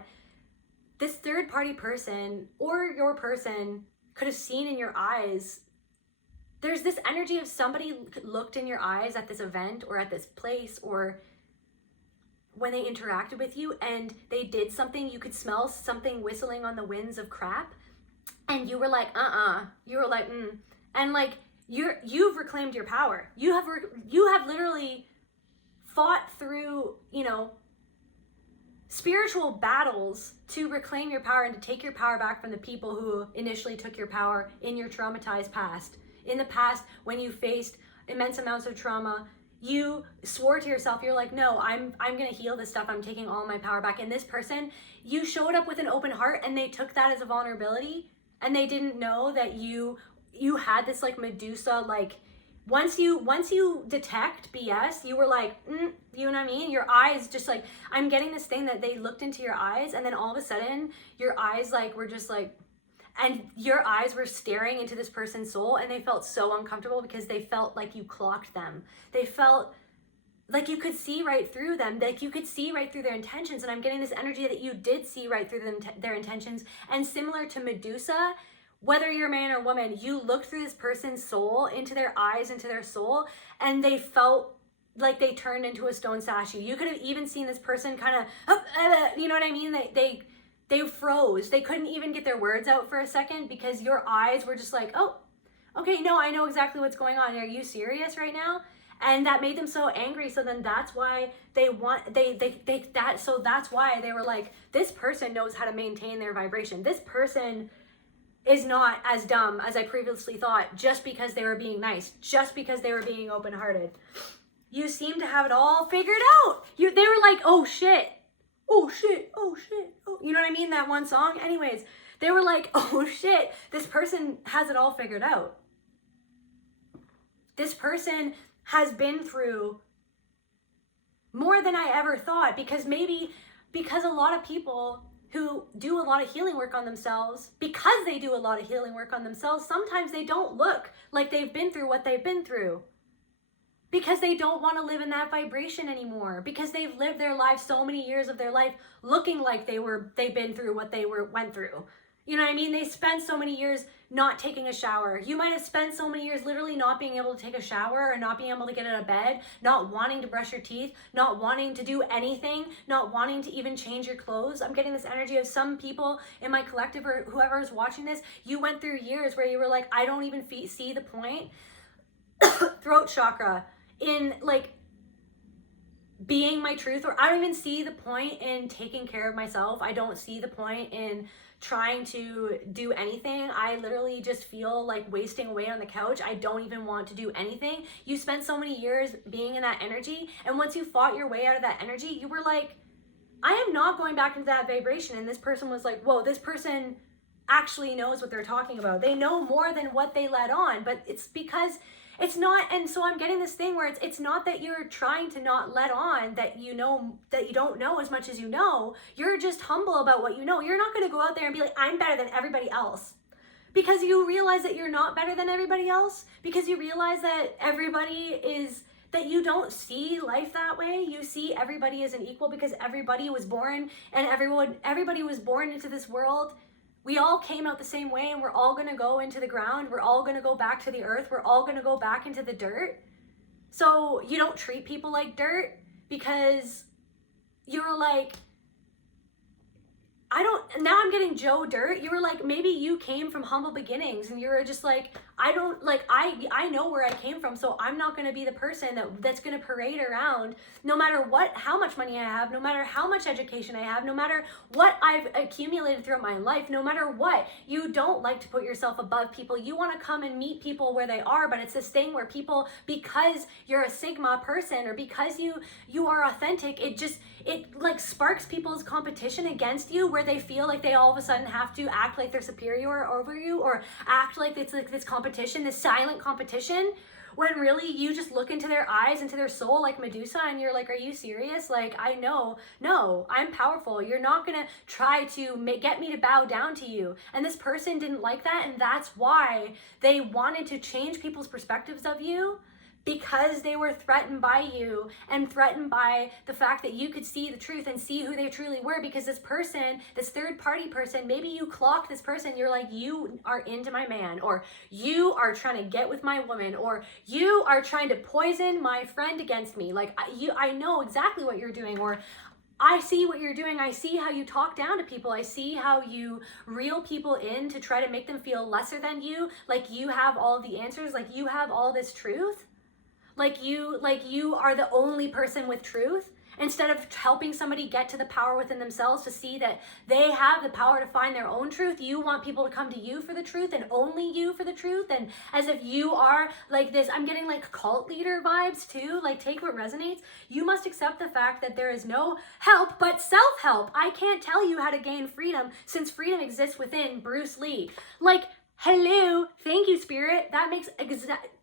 this third party person or your person could have seen in your eyes, there's this energy of somebody looked in your eyes at this event or at this place, or when they interacted with you and they did something, you could smell something whistling on the winds of crap, and you were like, you were like, and like, you've reclaimed your power. You have literally fought through, spiritual battles to reclaim your power and to take your power back from the people who initially took your power in your traumatized past. In the past, when you faced immense amounts of trauma, you swore to yourself, you're like, no, I'm gonna heal this stuff. I'm taking all my power back. And this person, you showed up with an open heart, and they took that as a vulnerability, and they didn't know that you had this like Medusa, like once you detect BS, you were like, you know what I mean? Your eyes just like, I'm getting this thing that they looked into your eyes, and then all of a sudden your eyes like were just like, and your eyes were staring into this person's soul, and they felt so uncomfortable because they felt like you clocked them. They felt like you could see right through them, like you could see right through their intentions. And I'm getting this energy that you did see right through their intentions. And similar to Medusa, whether you're a man or woman, you looked through this person's soul, into their eyes, into their soul, and they felt like they turned into a stone statue. You could have even seen this person kind of, you know what I mean? They froze. They couldn't even get their words out for a second because your eyes were just like, oh, Okay, no, I know exactly what's going on. Are you serious right now? And that made them so angry. So then that's why that's why they were like, this person knows how to maintain their vibration. This person is not as dumb as I previously thought, just because they were being nice, just because they were being open-hearted. You seem to have it all figured out. They were like, oh shit, oh shit, oh shit, oh, you know what I mean? That one song. Anyways, they were like, oh shit, this person has it all figured out. This person has been through more than I ever thought, because a lot of people who do a lot of healing work on themselves, because they do a lot of healing work on themselves, sometimes they don't look like they've been through what they've been through, because they don't want to live in that vibration anymore, because they've lived their life, so many years of their life, looking like they've been through what they went through. You know what I mean? They spent so many years not taking a shower. You might have spent so many years literally not being able to take a shower, or not being able to get out of bed, not wanting to brush your teeth, not wanting to do anything, not wanting to even change your clothes. I'm getting this energy of some people in my collective, or whoever is watching this, you went through years where you were like, I don't even see the point, throat chakra, in like being my truth, or I don't even see the point in taking care of myself. I don't see the point in trying to do anything. I literally just feel like wasting away on the couch. I don't even want to do anything. You spent so many years being in that energy, and once you fought your way out of that energy, you were like, I am not going back into that vibration. And this person was like, whoa, this person actually knows what they're talking about. They know more than what they let on. But it's because it's not, and so I'm getting this thing where it's not that you're trying to not let on that you know, that you don't know as much as you know. You're just humble about what you know. You're not going to go out there and be like, I'm better than everybody else, because you realize that you're not better than everybody else, because you realize that that you don't see life that way. You see everybody as an equal, because everybody was born, and everybody was born into this world. We all came out the same way, and we're all going to go into the ground. We're all going to go back to the earth. We're all going to go back into the dirt. So you don't treat people like dirt, because you're like, now I'm getting Joe Dirt. You were like, maybe you came from humble beginnings, and you were just like, I know where I came from, so I'm not going to be the person that's going to parade around, no matter how much money I have, no matter how much education I have, no matter what I've accumulated throughout my life, no matter what. You don't like to put yourself above people. You want to come and meet people where they are, but it's this thing where people, because you're a Sigma person, or because you are authentic, it like sparks people's competition against you, where they feel like they all of a sudden have to act like they're superior over you, or act like it's like this competition, this silent competition, when really you just look into their eyes, into their soul, like Medusa, and you're like, are you serious? Like, I know, no, I'm powerful. You're not gonna try to get me to bow down to you. And this person didn't like that, and that's why they wanted to change people's perspectives of you, because they were threatened by you, and threatened by the fact that you could see the truth and see who they truly were. Because this person, this third party person, maybe you clocked this person, you're like, you are into my man, or you are trying to get with my woman, or you are trying to poison my friend against me. Like, I know exactly what you're doing, or I see what you're doing. I see how you talk down to people. I see how you reel people in to try to make them feel lesser than you, like you have all the answers, like you have all this truth. Like you are the only person with truth, instead of helping somebody get to the power within themselves, to see that they have the power to find their own truth. You want people to come to you for the truth, and only you for the truth, and as if you are like this. I'm getting like cult leader vibes too. Like, take what resonates. You must accept the fact that there is no help but self-help. I can't tell you how to gain freedom, since freedom exists within Bruce Lee. Like, hello, thank you, Spirit. That makes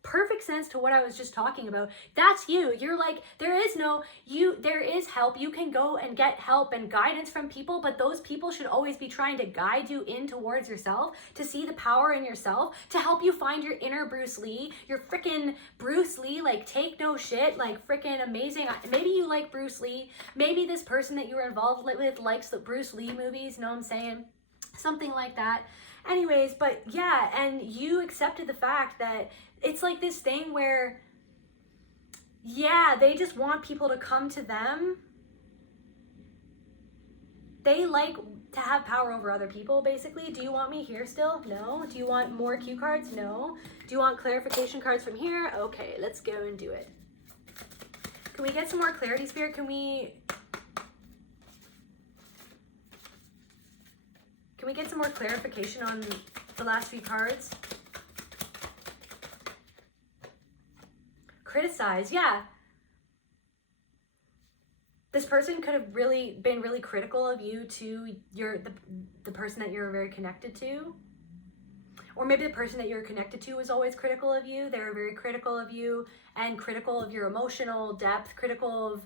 perfect sense to what I was just talking about. That's you. You're like, there is help. You can go and get help and guidance from people, but those people should always be trying to guide you in towards yourself, to see the power in yourself, to help you find your inner Bruce Lee, your freaking Bruce Lee, like, take no shit, like, freaking amazing. Maybe you like Bruce Lee. Maybe this person that you were involved with likes the Bruce Lee movies, know what I'm saying? Something like that. Anyways, but yeah, and you accepted the fact that it's like this thing where, yeah, they just want people to come to them. they like to have power over other people, basically. Do you want me here still? No. Do you want more cue cards? No. Do you want clarification cards from here? Okay, let's go and do it. Can we get some more clarity, Spirit? Can we get some more clarification on the last few cards? Criticize, yeah. This person could have really been really critical of you to the person that you're very connected to. Or maybe the person that you're connected to was always critical of you. They were very critical of you and critical of your emotional depth, critical of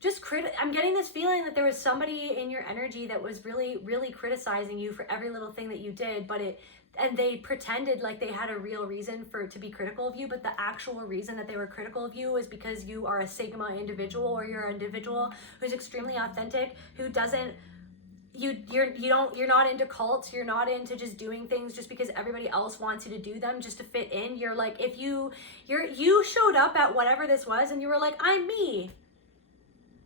just I'm getting this feeling that there was somebody in your energy that was really, really criticizing you for every little thing that you did, and they pretended like they had a real reason to be critical of you, but the actual reason that they were critical of you is because you are a Sigma individual, or you're an individual who's extremely authentic, who doesn't, you're not into cults, you're not into just doing things just because everybody else wants you to do them just to fit in. You're like, if you showed up at whatever this was and you were like, I'm me.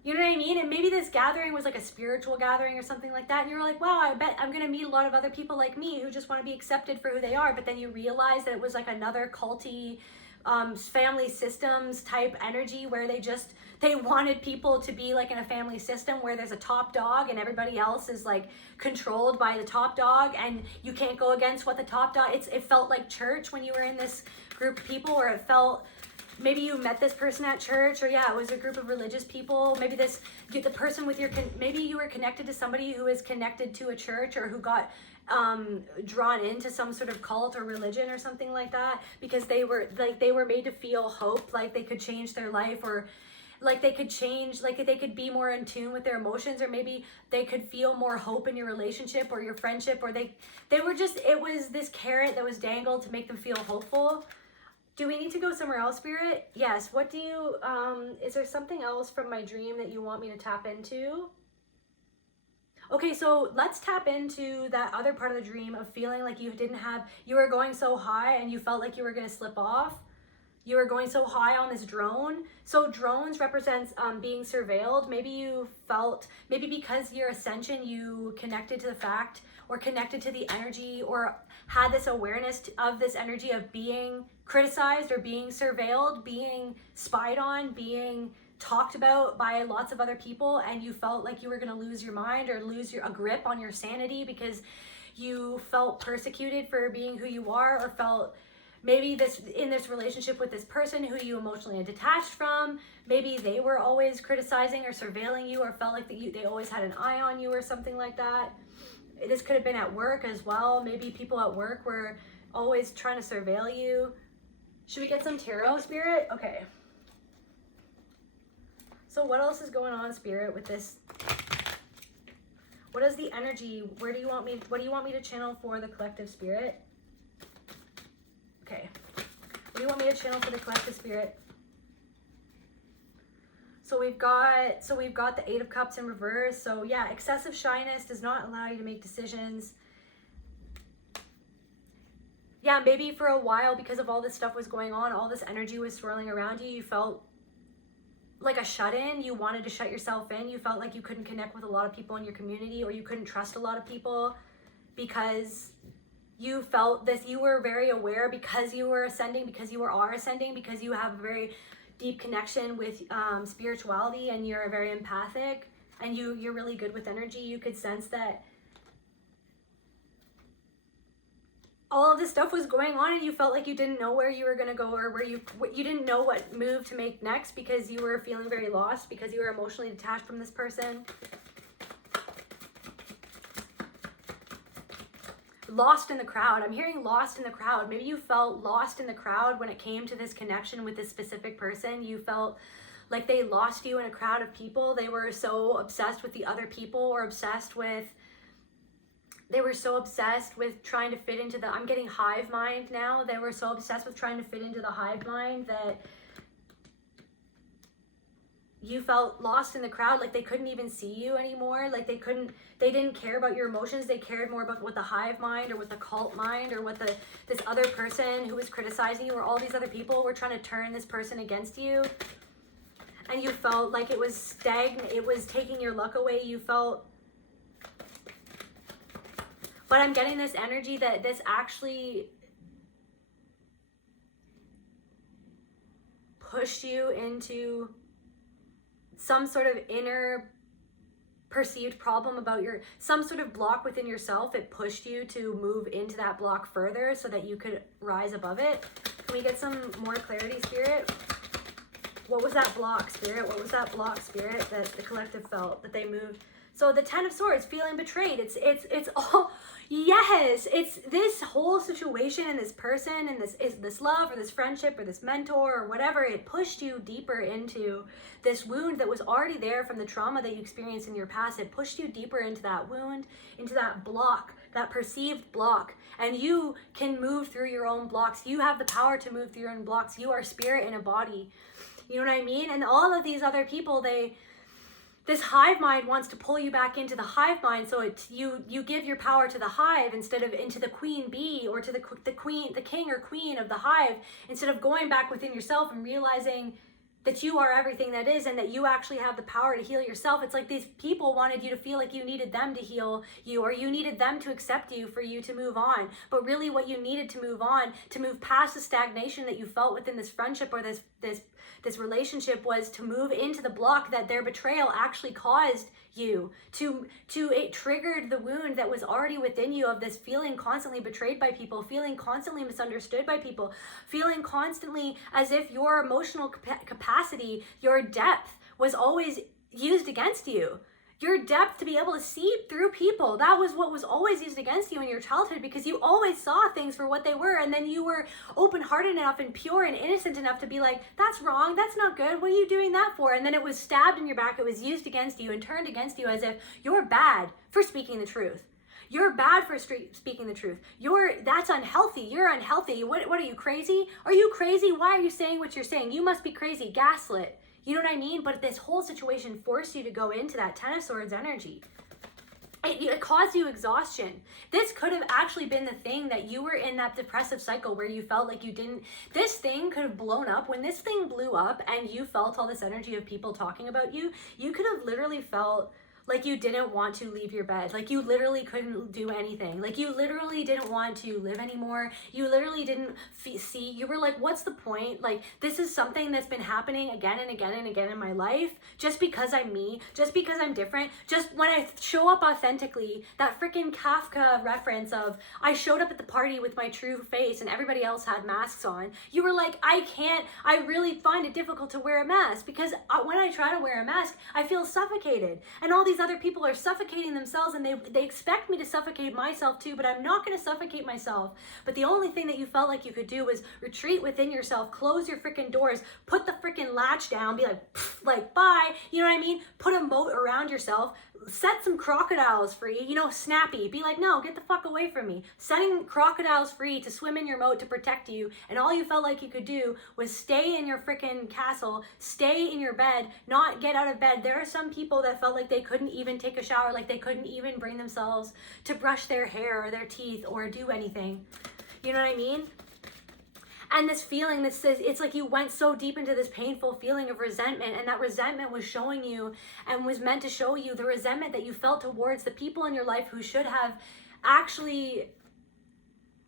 You know what I mean? And maybe this gathering was like a spiritual gathering or something like that. And you were like, wow, I bet I'm going to meet a lot of other people like me who just want to be accepted for who they are. But then you realize that it was like another culty, family systems type energy where they wanted people to be like in a family system where there's a top dog and everybody else is like controlled by the top dog, and you can't go against what the top dog, it felt like church when you were in this group of people, or it felt, maybe you met this person at church, or yeah, it was a group of religious people. Maybe the person with maybe you were connected to somebody who is connected to a church, or who got drawn into some sort of cult or religion or something like that, because they were made to feel hope, like they could change their life, or like they could change, like they could be more in tune with their emotions, or maybe they could feel more hope in your relationship or your friendship, or they were just, it was this carrot that was dangled to make them feel hopeful. Do we need to go somewhere else, Spirit? Yes. What do you, is there something else from my dream that you want me to tap into? Okay, so let's tap into that other part of the dream of feeling like you were going so high and you felt like you were going to slip off. You were going so high on this drone. So drones represents being surveilled. Maybe because your ascension, you connected to the fact, or connected to the energy, or had this awareness of this energy of being criticized, or being surveilled, being spied on, being talked about by lots of other people, and you felt like you were going to lose your mind or lose a grip on your sanity because you felt persecuted for being who you are, or felt maybe in this relationship with this person who you emotionally detached from, maybe they were always criticizing or surveilling you, or felt like they always had an eye on you or something like that. This could have been at work as well. Maybe people at work were always trying to surveil you. Should we get some tarot, Spirit? Okay. So what else is going on, Spirit, with this? What is the energy? What do you want me to channel for the collective, Spirit? Okay. What do you want me to channel for the collective, Spirit? So we've got the Eight of Cups in reverse. So yeah, excessive shyness does not allow you to make decisions. Yeah, maybe for a while, because of all this stuff was going on, all this energy was swirling around you, you felt like a shut-in. You wanted to shut yourself in. You felt like you couldn't connect with a lot of people in your community, or you couldn't trust a lot of people, because you felt this, you were very aware, because you were ascending, because you are ascending, because you have a very deep connection with spirituality, and you're very empathic, and you're really good with energy. You could sense that all of this stuff was going on, and you felt like you didn't know where you were going to go, or where you didn't know what move to make next, because you were feeling very lost, because you were emotionally detached from this person. Lost in the crowd. I'm hearing lost in the crowd. Maybe you felt lost in the crowd when it came to this connection with this specific person. You felt like they lost you in a crowd of people. They were so obsessed with the other people, or they were so obsessed with trying to fit into I'm getting hive mind now. They were so obsessed with trying to fit into the hive mind that you felt lost in the crowd, like they couldn't even see you anymore. Like they didn't care about your emotions. They cared more about what the hive mind, or what the cult mind, or what this other person who was criticizing you, or all these other people were trying to turn this person against you. And you felt like it was stagnant. It was taking your luck away. You felt But I'm getting this energy that this actually pushed you into some sort of inner perceived problem about some sort of block within yourself. It pushed you to move into that block further so that you could rise above it. Can we get some more clarity, Spirit? What was that block, Spirit? What was that block, Spirit, that the collective felt that they moved? So the Ten of Swords, feeling betrayed. It's all, yes, it's this whole situation and this person and this love or this friendship or this mentor or whatever. It pushed you deeper into this wound that was already there from the trauma that you experienced in your past. It pushed you deeper into that wound, into that block, that perceived block. And you can move through your own blocks. You have the power to move through your own blocks. You are spirit in a body. You know what I mean? And all of these other people, this hive mind wants to pull you back into the hive mind, so you give your power to the hive instead of into the queen bee or to the king or queen of the hive, instead of going back within yourself and realizing that you are everything that is and that you actually have the power to heal yourself. It's like these people wanted you to feel like you needed them to heal you, or you needed them to accept you for you to move on. But really what you needed to move on, to move past the stagnation that you felt within this friendship or this relationship, was to move into the block that their betrayal actually caused you to it triggered the wound that was already within you of this feeling constantly betrayed by people, feeling constantly misunderstood by people, feeling constantly as if your emotional capacity, your depth was always used against you. Your depth to be able to see through people, that was what was always used against you in your childhood, because you always saw things for what they were, and then you were open-hearted enough and pure and innocent enough to be like, that's wrong, that's not good, what are you doing that for? And then it was stabbed in your back, it was used against you and turned against you as if you're bad for speaking the truth. You're bad for speaking the truth. That's unhealthy. You're unhealthy. What are you, crazy? Are you crazy? Why are you saying what you're saying? You must be crazy. Gaslit. You know what I mean? But this whole situation forced you to go into that Ten of Swords energy. It caused you exhaustion. This could have actually been the thing that you were in that depressive cycle where you felt like you didn't, this thing could have blown up. When this thing blew up and you felt all this energy of people talking about you, you could have literally felt like you didn't want to leave your bed. Like you literally couldn't do anything. Like you literally didn't want to live anymore. You literally didn't see. You were like, what's the point? Like, this is something that's been happening again and again and again in my life. Just because I'm me. Just because I'm different. Just when I show up authentically, that freaking Kafka reference of, I showed up at the party with my true face and everybody else had masks on. You were like, I really find it difficult to wear a mask, because when I try to wear a mask, I feel suffocated. And all these other people are suffocating themselves, and they expect me to suffocate myself too, but I'm not going to suffocate myself. But the only thing that you felt like you could do was retreat within yourself, close your freaking doors, put the freaking latch down, be like bye, you know what I mean? Put a moat around yourself, set some crocodiles free, snappy, be like, no, get the fuck away from me. Setting crocodiles free to swim in your moat to protect you, and all you felt like you could do was stay in your freaking castle, stay in your bed, not get out of bed. There are some people that felt like they couldn't even take a shower, like they couldn't even bring themselves to brush their hair or their teeth or do anything. You know what I mean? And this feeling that says, it's like you went so deep into this painful feeling of resentment, and that resentment was showing you and was meant to show you the resentment that you felt towards the people in your life who should have actually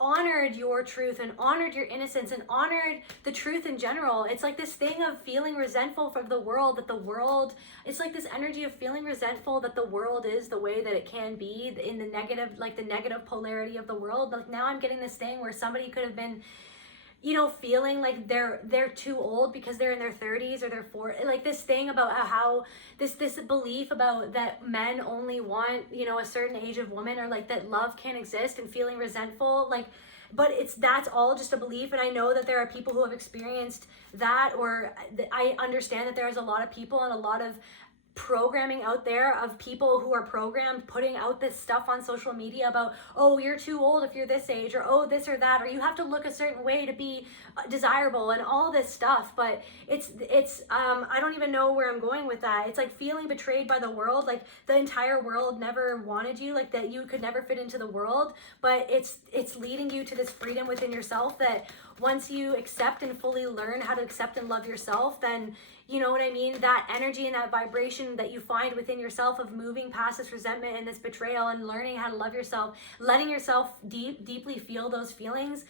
honored your truth and honored your innocence and honored the truth in general. It's like this thing of feeling resentful from the world, it's like this energy of feeling resentful that the world is the way that it can be, in the negative, like the negative polarity of the world. Like now I'm getting this thing where somebody could have been, feeling like they're too old because they're in their 30s or their 40s. Like this thing about how this belief about that men only want, a certain age of woman, or like that love can't exist, and feeling resentful, but that's all just a belief. And I know that there are people who have experienced that, or I understand that there's a lot of people and a lot of programming out there of people who are programmed putting out this stuff on social media about, oh, you're too old if you're this age, or oh, this or that, or you have to look a certain way to be desirable, and all this stuff. But it's I don't even know where I'm going with that. It's like feeling betrayed by the world, like the entire world never wanted you, like that you could never fit into the world. But it's leading you to this freedom within yourself, that once you accept and fully learn how to accept and love yourself, then you know what I mean, that energy and that vibration that you find within yourself of moving past this resentment and this betrayal and learning how to love yourself, letting yourself deeply feel those feelings,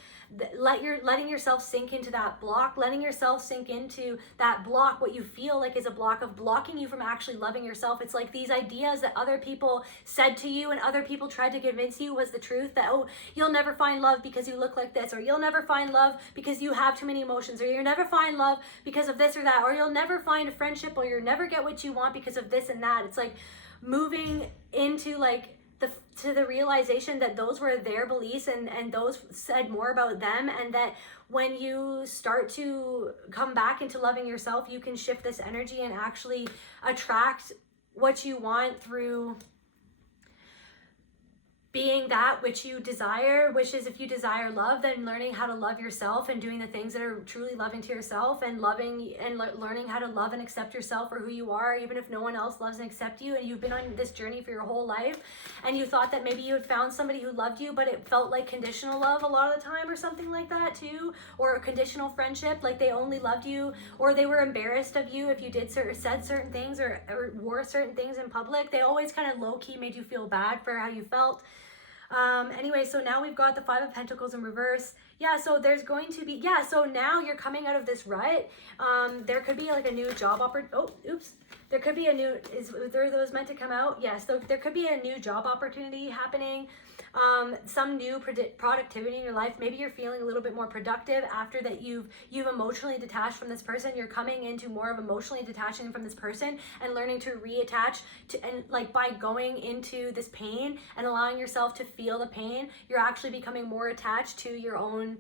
letting yourself sink into that block, letting yourself sink into that block, what you feel like is a block of blocking you from actually loving yourself. It's like these ideas that other people said to you and other people tried to convince you was the truth, that, oh, you'll never find love because you look like this, or you'll never find love because you have too many emotions, or you'll never find love because of this or that, or you'll never find a friendship, or you'll never get what you want because of this and that. It's like moving into like to the realization that those were their beliefs and those said more about them, and that when you start to come back into loving yourself, you can shift this energy and actually attract what you want through being that which you desire, which is, if you desire love, then learning how to love yourself and doing the things that are truly loving to yourself, and loving and learning how to love and accept yourself for who you are, even if no one else loves and accepts you. And you've been on this journey for your whole life, and you thought that maybe you had found somebody who loved you, but it felt like conditional love a lot of the time, or something like that too, or a conditional friendship, like they only loved you, or they were embarrassed of you if you said certain things or wore certain things in public. They always kind of low-key made you feel bad for how you felt. Anyway, so now we've got the Five of Pentacles in reverse. Yeah, so there's going to be, yeah, so now you're coming out of this rut. There could be like a new job there could be a new, are those meant to come out? Yes, so there could be a new job opportunity happening. Some new productivity in your life. Maybe you're feeling a little bit more productive after that you've emotionally detached from this person. You're coming into more of emotionally detaching from this person and learning to reattach to, and like by going into this pain and allowing yourself to feel the pain, you're actually becoming more attached to your own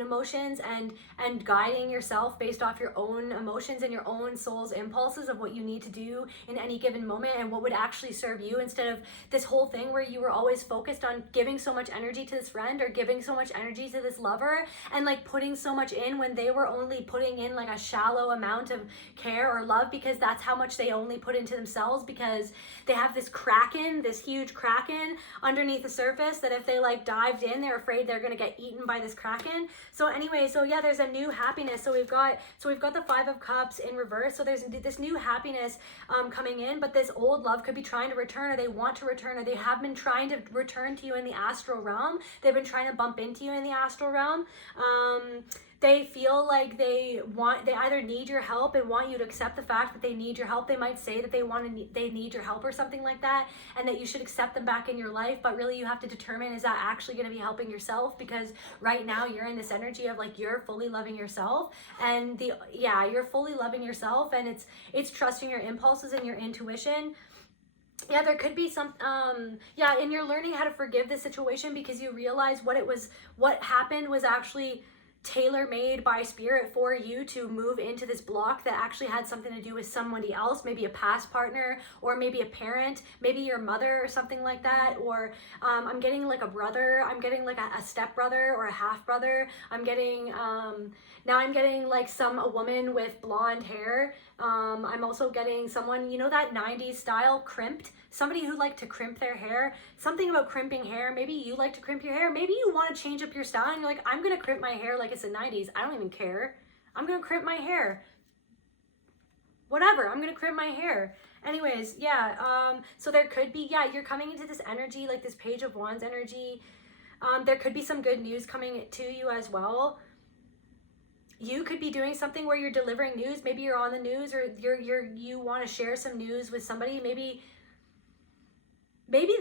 emotions and guiding yourself based off your own emotions and your own soul's impulses of what you need to do in any given moment and what would actually serve you, instead of this whole thing where you were always focused on giving so much energy to this friend or giving so much energy to this lover and like putting so much in when they were only putting in like a shallow amount of care or love, because that's how much they only put into themselves, because they have this kraken, this huge kraken underneath the surface that if they like dived in, they're afraid they're gonna get eaten by this kraken. So anyway, so yeah, there's a new happiness. So we've got the Five of Cups in reverse. So there's this new happiness coming in, but this old love could be trying to return, or they want to return, or they have been trying to return to you in the astral realm. They've been trying to bump into you in the astral realm. They feel like they either need your help and want you to accept the fact that they need your help. They might say that they need your help or something like that, and that you should accept them back in your life. But really, you have to determine, is that actually going to be helping yourself? Because right now you're in this energy of like you're fully loving yourself, and you're fully loving yourself, and it's trusting your impulses and your intuition. Yeah, there could be some, and you're learning how to forgive the situation because you realize what happened was actually tailor-made by spirit for you to move into this block that actually had something to do with somebody else, maybe a past partner, or maybe a parent, maybe your mother or something like that. Or I'm getting like a brother, I'm getting like a step brother or a half brother. I'm getting now I'm getting like a woman with blonde hair. I'm also getting someone, you know, that 90s style crimped, somebody who liked to crimp their hair. Something about crimping hair. Maybe you like to crimp your hair. Maybe you want to change up your style and you're like, I'm gonna crimp my hair like it's the 90s. I don't even care. I'm gonna crimp my hair. Whatever, I'm gonna crimp my hair. Anyways, yeah, so there could be, you're coming into this energy, like this Page of Wands energy. There could be some good news coming to you as well. You could be doing something where you're delivering news. Maybe you're on the news, or you want to share some news with somebody. Maybe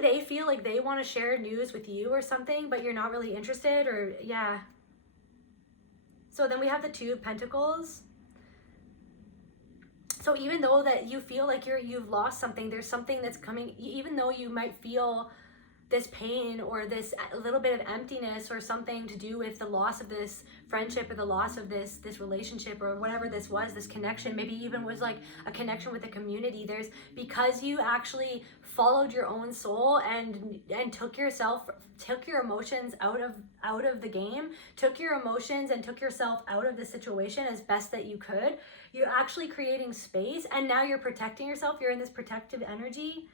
they feel like they want to share news with you or something, but you're not really interested, or yeah. So then we have the Two of Pentacles. So even though that you feel like you've lost something, there's something that's coming, even though you might feel this pain or this little bit of emptiness or something to do with the loss of this friendship or the loss of this relationship or whatever this was, this connection, maybe even was like a connection with a community. There's, because you actually followed your own soul and took your emotions out of the game, took your emotions and took yourself out of the situation as best that you could. You're actually creating space, and now you're protecting yourself. You're in this protective energy.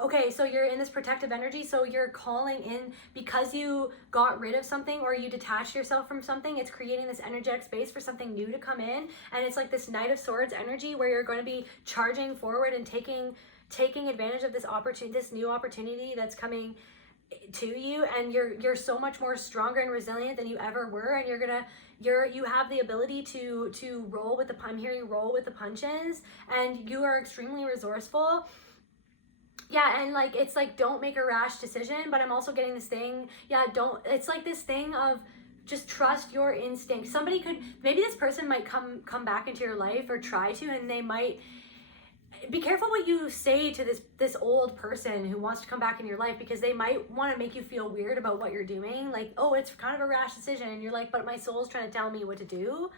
okay, so you're in this protective energy, so you're calling in because you got rid of something or you detached yourself from something. It's creating this energetic space for something new to come in, and it's like this Knight of Swords energy where you're going to be charging forward and taking advantage of this opportunity, this new opportunity that's coming to you, and you're so much more stronger and resilient than you ever were, and you have the ability to roll with the, I'm hearing roll with the punches, and you are extremely resourceful. Yeah, and like, it's like, don't make a rash decision, but I'm also getting this thing, it's like this thing of just trust your instinct. Somebody could, maybe this person might come back into your life or try to, and they might, be careful what you say to this old person who wants to come back in your life, because they might want to make you feel weird about what you're doing. Like, oh, it's kind of a rash decision. And you're like, but my soul's trying to tell me what to do.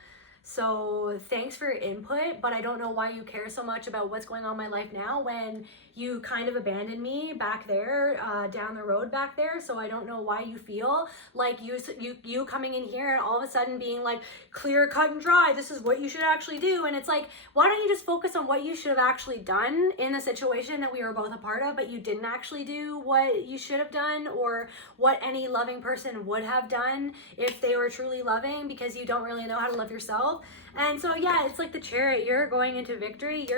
So thanks for your input, but I don't know why you care so much about what's going on in my life now when you kind of abandoned me back there, down the road back there. So I don't know why you feel like you coming in here and all of a sudden being like, clear, cut and dry, this is what you should actually do. And it's like, why don't you just focus on what you should have actually done in the situation that we were both a part of, but you didn't actually do what you should have done, or what any loving person would have done if they were truly loving, because you don't really know how to love yourself. And so, yeah, it's like the Chariot, you're going into victory,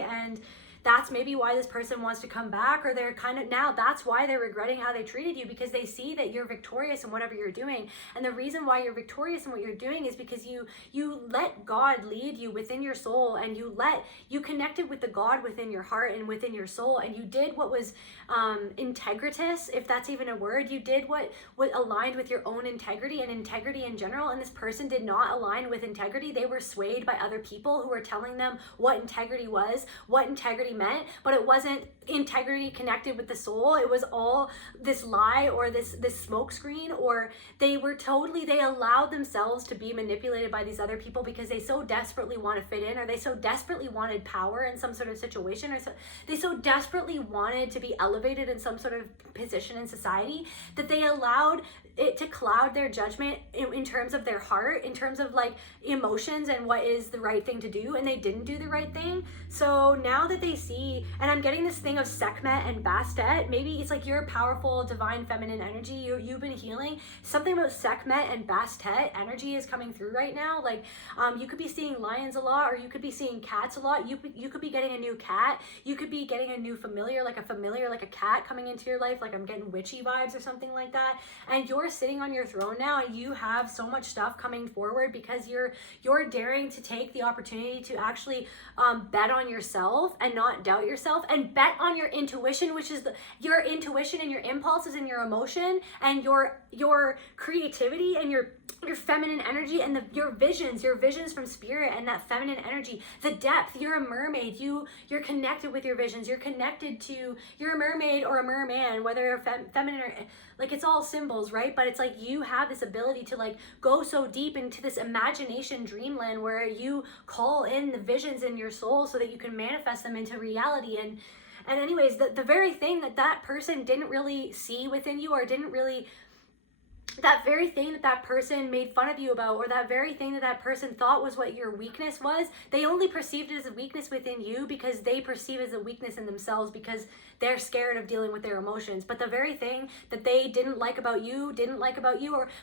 and that's maybe why this person wants to come back, or they're kind of, now that's why they're regretting how they treated you, because they see that you're victorious in whatever you're doing. And the reason why you're victorious in what you're doing is because you let God lead you within your soul, and you connected with the God within your heart and within your soul, and you did what was integritous, if that's even a word. You did what aligned with your own integrity and integrity in general. And this person did not align with integrity. They were swayed by other people who were telling them what integrity was, what integrity meant, but it wasn't integrity connected with the soul. It was all this lie, or this smoke screen, or they allowed themselves to be manipulated by these other people because they so desperately want to fit in, or they so desperately wanted power in some sort of situation, or they so desperately wanted to be elevated in some sort of position in society, that they allowed it to cloud their judgment in terms of their heart, in terms of like emotions and what is the right thing to do, and they didn't do the right thing. So now that they see, and I'm getting this thing of Sekhmet and Bastet, maybe it's like you're a powerful divine feminine energy, you've been healing. Something about Sekhmet and Bastet energy is coming through right now. Like you could be seeing lions a lot, or you could be seeing cats a lot. You could be getting a new cat, you could be getting a new familiar, like a cat coming into your life. Like I'm getting witchy vibes or something like that. And you're sitting on your throne now, and you have so much stuff coming forward because you're daring to take the opportunity to actually bet on yourself and not doubt yourself, and bet on your intuition, which is your intuition and your impulses and your emotion and your creativity and your feminine energy, and your visions from spirit, and that feminine energy, the depth. You're a mermaid. You're connected with your visions. You're a mermaid or a merman, whether you're feminine or, like, it's all symbols, right? But it's like you have this ability to like go so deep into this imagination dreamland where you call in the visions in your soul so that you can manifest them into reality. And anyways, the very thing that person didn't really see within you, or didn't really, that very thing that person made fun of you about, or that very thing that person thought was what your weakness was, they only perceived it as a weakness within you because they perceive it as a weakness in themselves, because they're scared of dealing with their emotions. But the very thing that they didn't like about you,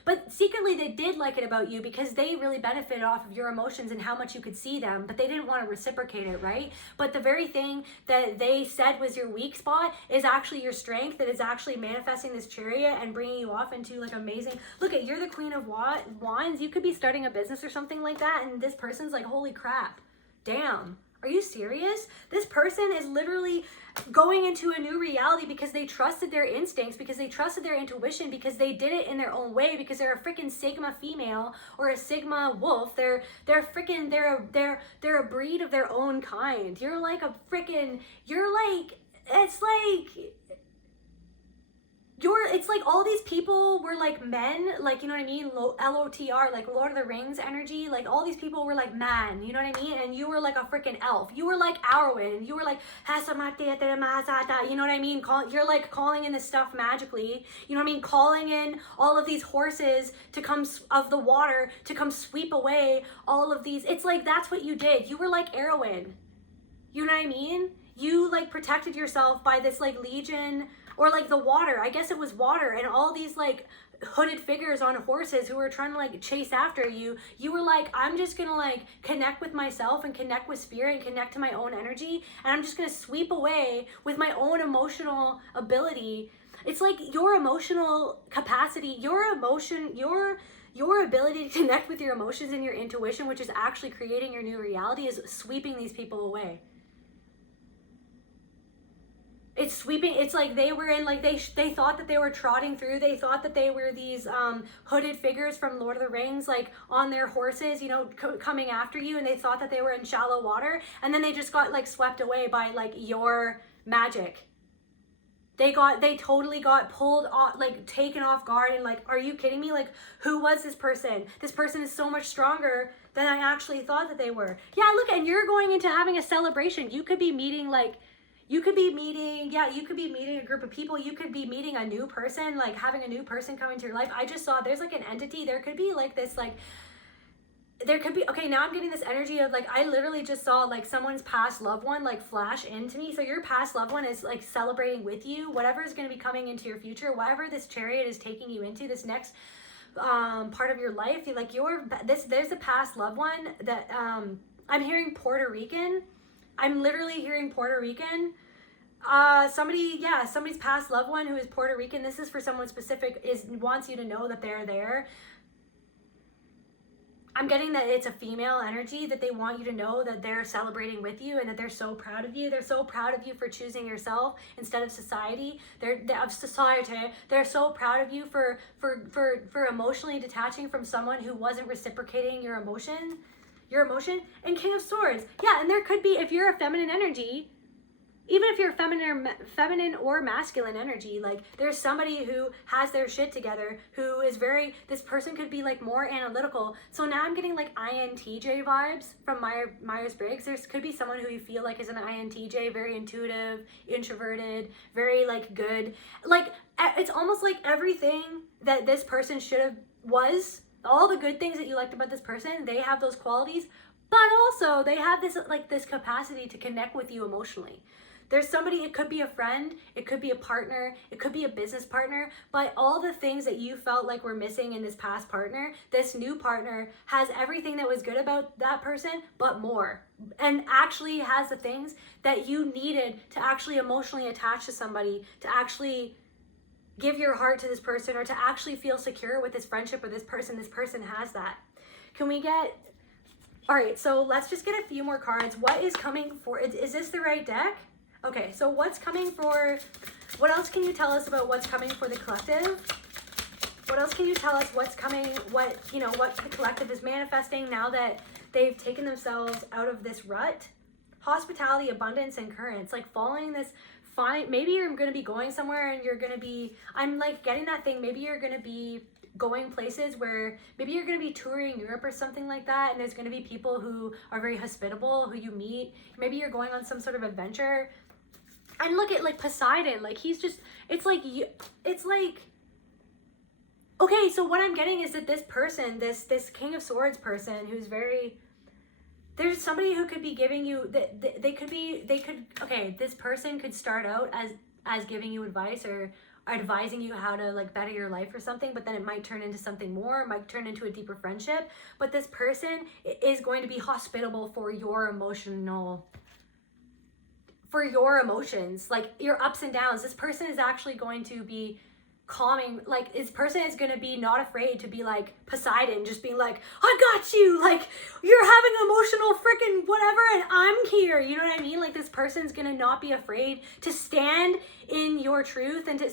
but secretly they did like it about you, because they really benefited off of your emotions and how much you could see them, but they didn't want to reciprocate it, right? But the very thing that they said was your weak spot is actually your strength, that is actually manifesting this Chariot and bringing you off into like amazing. Look at, you're the Queen of Wands. You could be starting a business or something like that, and this person's like, holy crap, damn, are you serious? This person is literally going into a new reality because they trusted their instincts, because they trusted their intuition, because they did it in their own way, because they're a freaking Sigma female or a Sigma wolf. They're a breed of their own kind. It's like all these people were like men, like, you know what I mean? LOTR, like Lord of the Rings energy. Like all these people were like man, you know what I mean? And you were like a freaking elf. You were like Arwen, and you were like, you know what I mean? You're like calling in this stuff magically, you know what I mean? Calling in all of these horses to come of the water to come sweep away all of these. It's like, that's what you did. You were like Arwen. You know what I mean? you like protected yourself by this like legion, or like the water, I guess it was water, and all these like hooded figures on horses who were trying to like chase after you. You were like, I'm just gonna like connect with myself and connect with spirit and connect to my own energy, and I'm just gonna sweep away with my own emotional ability. It's like your emotional capacity, your emotion, your ability to connect with your emotions and your intuition, which is actually creating your new reality, is sweeping these people away. It's sweeping. It's like they were in, like they thought that they were trotting through. They thought that they were these hooded figures from Lord of the Rings, like on their horses, you know, coming after you, and they thought that they were in shallow water, and then they just got like swept away by like your magic. They totally got pulled off, like taken off guard, and like, are you kidding me? Like, who was this person? This person is so much stronger than I actually thought that they were. Yeah, look, and you're going into having a celebration. You could be meeting you could be meeting a group of people. You could be meeting a new person, like having a new person come into your life. I just saw there's like an entity. There could be like this, like, there could be, okay, now I'm getting this energy of like, I literally just saw like someone's past loved one like flash into me. So your past loved one is like celebrating with you, whatever is going to be coming into your future, whatever this chariot is taking you into, this next part of your life. Like there's a past loved one that I'm hearing Puerto Rican. I'm literally hearing Puerto Rican. Somebody's past loved one who is Puerto Rican. This is for someone specific, wants you to know that they're there. I'm getting that it's a female energy, that they want you to know that they're celebrating with you and that they're so proud of you. They're so proud of you for choosing yourself instead of society. They're so proud of you for emotionally detaching from someone who wasn't reciprocating your emotion. And King of Swords. Yeah, and there could be, if you're a feminine energy, even if you're feminine or masculine energy, like there's somebody who has their shit together, who is this person could be like more analytical. So now I'm getting like INTJ vibes from Myers-Briggs. There could be someone who you feel like is an INTJ, very intuitive, introverted, very like good. Like it's almost like everything that this person was, all the good things that you liked about this person, they have those qualities, but also they have this capacity to connect with you emotionally. There's somebody, it could be a friend, it could be a partner, it could be a business partner, but all the things that you felt like were missing in this past partner, this new partner has everything that was good about that person, but more. And actually has the things that you needed to actually emotionally attach to somebody, to actually give your heart to this person, or to actually feel secure with this friendship or this person. This person has that. Can we get, all right, so let's just get a few more cards. What is coming for, is this the right deck? Okay, so what's coming for, what else can you tell us about what's coming for the collective? What else can you tell us what's coming, what the collective is manifesting now that they've taken themselves out of this rut? Hospitality, abundance, and currents, like following this, fine, maybe you're going to be going somewhere and you're going to be, I'm like getting that thing, maybe you're going to be going places where, maybe you're going to be touring Europe or something like that, and there's going to be people who are very hospitable, who you meet. Maybe you're going on some sort of adventure. And look at like Poseidon, like he's just, it's like, okay, so what I'm getting is that this person, this King of Swords person who's very, there's somebody who could be giving you, okay, this person could start out as giving you advice or advising you how to like better your life or something, but then it might turn into something more, it might turn into a deeper friendship. But this person is going to be hospitable for your emotions, like your ups and downs. This person is actually going to be calming, like this person is going to be not afraid to be like Poseidon, just being like, I got you, like you're having emotional freaking whatever and I'm here, you know what I mean? Like this person's going to not be afraid to stand in your truth and to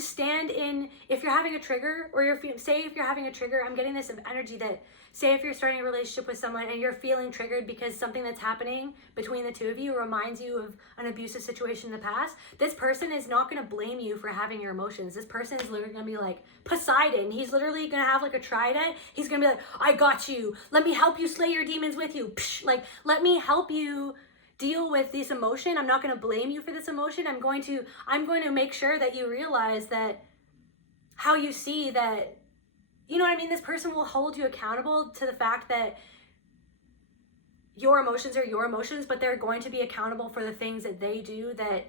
stand in, if you're having a trigger, or if you're having a trigger, I'm getting this energy that, say if you're starting a relationship with someone and you're feeling triggered because something that's happening between the two of you reminds you of an abusive situation in the past, this person is not going to blame you for having your emotions. This person is literally going to be like Poseidon. He's literally going to have like a trident. He's going to be like, I got you. Let me help you slay your demons with you. Psh, like, let me help you deal with this emotion. I'm not going to blame you for this emotion. I'm going to make sure that you realize that how you see that, you know what I mean? This person will hold you accountable to the fact that, your emotions are your emotions, but they're going to be accountable for the things that they do that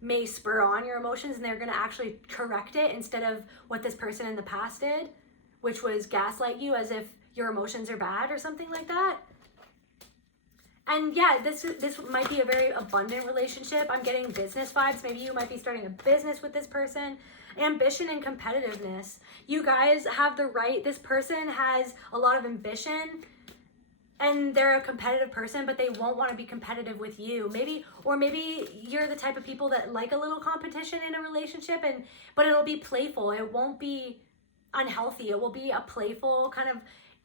may spur on your emotions, and they're going to actually correct it instead of what this person in the past did, which was gaslight you as if your emotions are bad or something like that. And yeah, this might be a very abundant relationship. I'm getting business vibes. Maybe you might be starting a business with this person. Ambition and competitiveness. You guys have the right, this person has a lot of ambition and they're a competitive person, but they won't want to be competitive with you. Maybe you're the type of people that like a little competition in a relationship, but it'll be playful. It won't be unhealthy. It will be a playful kind of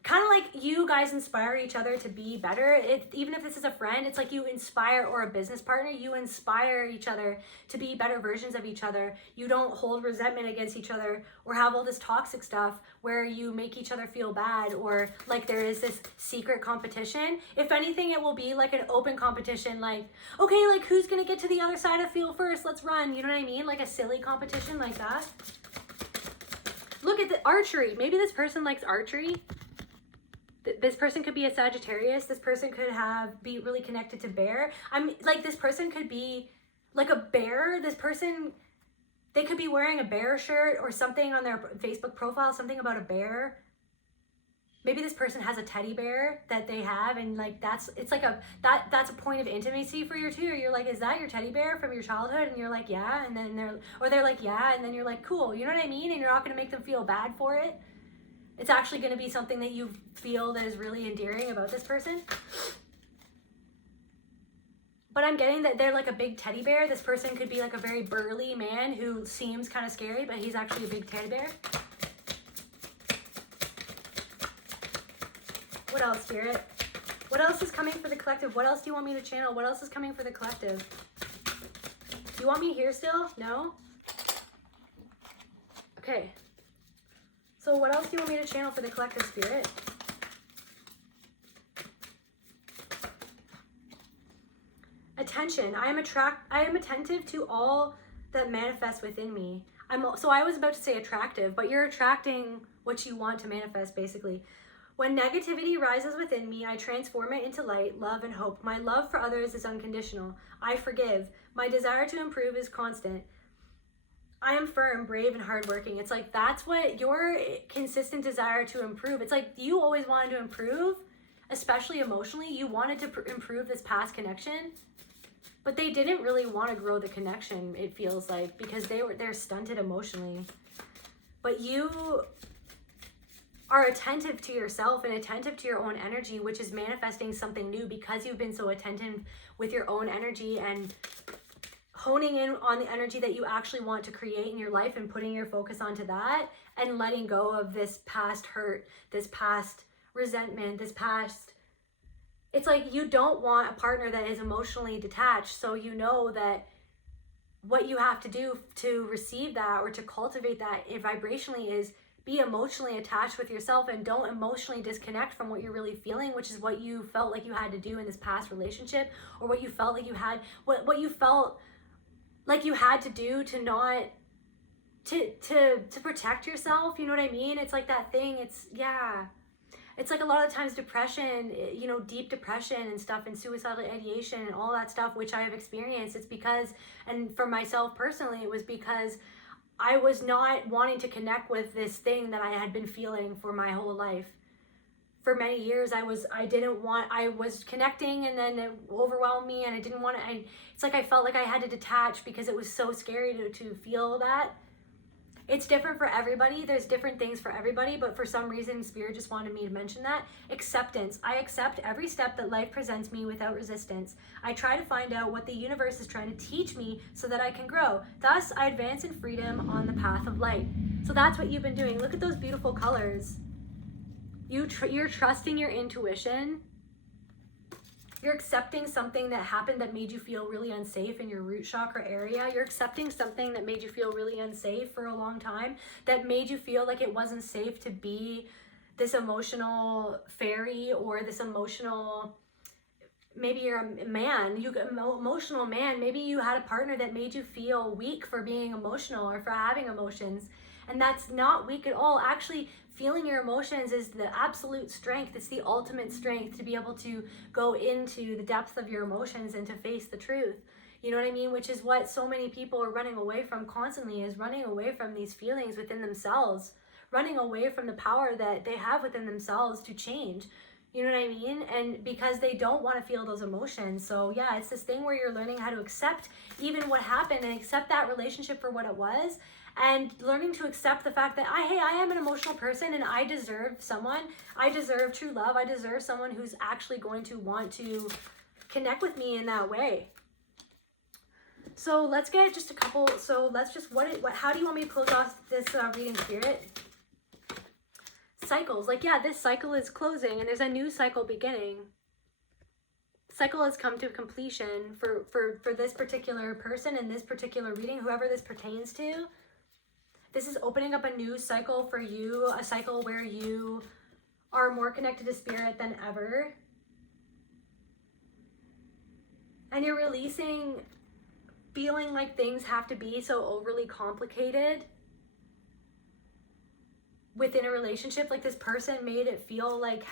like you guys inspire each other to be better. Even if this is a friend, it's like you inspire, or a business partner, you inspire each other to be better versions of each other. You don't hold resentment against each other or have all this toxic stuff where you make each other feel bad, or like there is this secret competition. If anything, it will be like an open competition, like, okay, like who's gonna get to the other side of the field first? Let's run. You know what I mean? Like a silly competition like that. Look at the archery. Maybe this person likes archery. This person could be a Sagittarius. This person could be really connected to bear. Like this person could be like a bear. This person, they could be wearing a bear shirt or something on their Facebook profile, something about a bear. Maybe this person has a teddy bear that they have, and like that's a point of intimacy for you too. Or you're like, is that your teddy bear from your childhood? And you're like, yeah. And then they're like, yeah. And then you're like, cool. You know what I mean? And you're not going to make them feel bad for it. It's actually going to be something that you feel that is really endearing about this person. But I'm getting that they're like a big teddy bear. This person could be like a very burly man who seems kind of scary, but he's actually a big teddy bear. What else, Spirit? What else is coming for the collective? What else do you want me to channel? What else is coming for the collective? Do you want me here still? No? Okay. So what else do you want me to channel for the collective, Spirit? Attention. I am attentive to all that manifests within me. So I was about to say attractive, but you're attracting what you want to manifest, basically. When negativity rises within me, I transform it into light, love, and hope. My love for others is unconditional. I forgive. My desire to improve is constant. I am firm, brave, and hardworking. It's like, that's what your consistent desire to improve. It's like you always wanted to improve, especially emotionally. You wanted to improve this past connection, but they didn't really want to grow the connection, it feels like, because they're stunted emotionally. But you are attentive to yourself and attentive to your own energy, which is manifesting something new because you've been so attentive with your own energy and honing in on the energy that you actually want to create in your life and putting your focus onto that and letting go of this past hurt, this past resentment, this past... It's like you don't want a partner that is emotionally detached, so you know that what you have to do to receive that or to cultivate that vibrationally is be emotionally attached with yourself and don't emotionally disconnect from what you're really feeling, which is what you felt like you had to do in this past relationship, or what you felt like you had, what you felt like you had to do to not to protect yourself. You know what I mean? It's like that thing. It's like a lot of times depression, you know, deep depression and stuff, and suicidal ideation and all that stuff, which I have experienced. It's because, and for myself personally, it was because I was not wanting to connect with this thing that I had been feeling for my whole life. For many years, I was connecting, and then it overwhelmed me, and I didn't want to, it's like I felt like I had to detach because it was so scary to feel that. It's different for everybody. There's different things for everybody, but for some reason, Spirit just wanted me to mention that. Acceptance. I accept every step that life presents me without resistance. I try to find out what the universe is trying to teach me so that I can grow. Thus, I advance in freedom on the path of light. So that's what you've been doing. Look at those beautiful colors. You're trusting your intuition. You're accepting something that happened that made you feel really unsafe in your root chakra area. You're accepting something that made you feel really unsafe for a long time, that made you feel like it wasn't safe to be this emotional fairy or this emotional, maybe you're a man, emotional man. Maybe you had a partner that made you feel weak for being emotional or for having emotions. And that's not weak at all. Actually, feeling your emotions is the absolute strength. It's the ultimate strength to be able to go into the depth of your emotions and to face the truth. You know what I mean? Which is what so many people are running away from constantly, is running away from these feelings within themselves, running away from the power that they have within themselves to change. You know what I mean? And because they don't want to feel those emotions. So yeah, it's this thing where you're learning how to accept even what happened and accept that relationship for what it was, and learning to accept the fact that I am an emotional person and I deserve someone. I deserve true love. I deserve someone who's actually going to want to connect with me in that way. So let's get just a couple. So let's just, how do you want me to close off this reading, Spirit? Cycles. Like, yeah, this cycle is closing and there's a new cycle beginning. Cycle has come to completion for this particular person in this particular reading, whoever this pertains to. This is opening up a new cycle for you, a cycle where you are more connected to Spirit than ever. And you're releasing feeling like things have to be so overly complicated within a relationship. Like this person made it feel like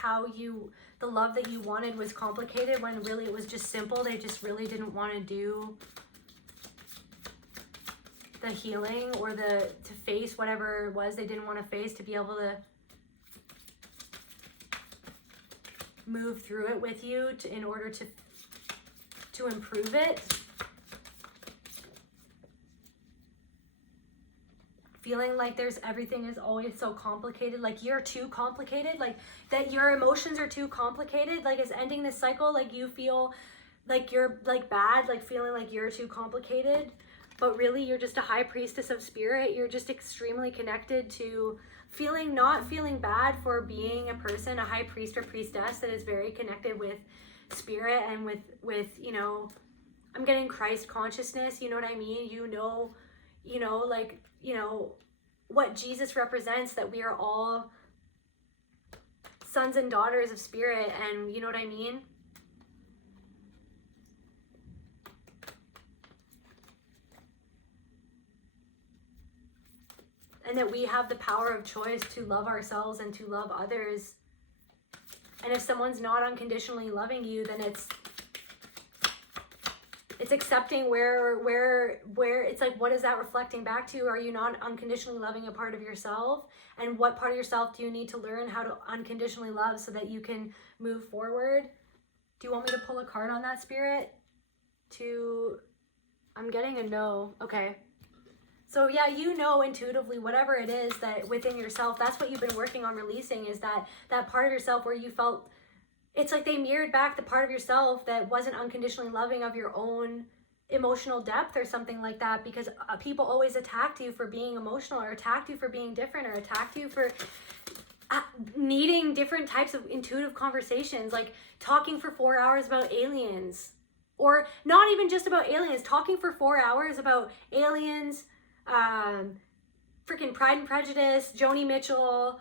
the love that you wanted was complicated when really it was just simple. They just really didn't want to do the healing or to face whatever it was they didn't want to face, to be able to move through it with you in order to improve it. Feeling like everything is always so complicated, like you're too complicated, like that your emotions are too complicated, like it's ending this cycle, like you feel like you're like bad, like feeling like you're too complicated, but really you're just a high priestess of Spirit. You're just extremely connected to not feeling bad for being a person, a high priest or priestess that is very connected with Spirit and with you know, I'm getting Christ consciousness, you know what I mean? You know, like, you know, what Jesus represents, that we are all sons and daughters of Spirit, and you know what I mean? And that we have the power of choice to love ourselves and to love others. And if someone's not unconditionally loving you, then it's accepting where it's like, what is that reflecting back to? Are you not unconditionally loving a part of yourself? And what part of yourself do you need to learn how to unconditionally love so that you can move forward? Do you want me to pull a card on that, Spirit? I'm getting a no. Okay. So yeah, you know intuitively, whatever it is that within yourself, that's what you've been working on releasing, is that part of yourself where you felt, it's like they mirrored back the part of yourself that wasn't unconditionally loving of your own emotional depth or something like that, because people always attacked you for being emotional, or attacked you for being different, or attacked you for needing different types of intuitive conversations, like talking for 4 hours about aliens, or not even just about aliens, talking for 4 hours about aliens, freaking Pride and Prejudice, Joni Mitchell,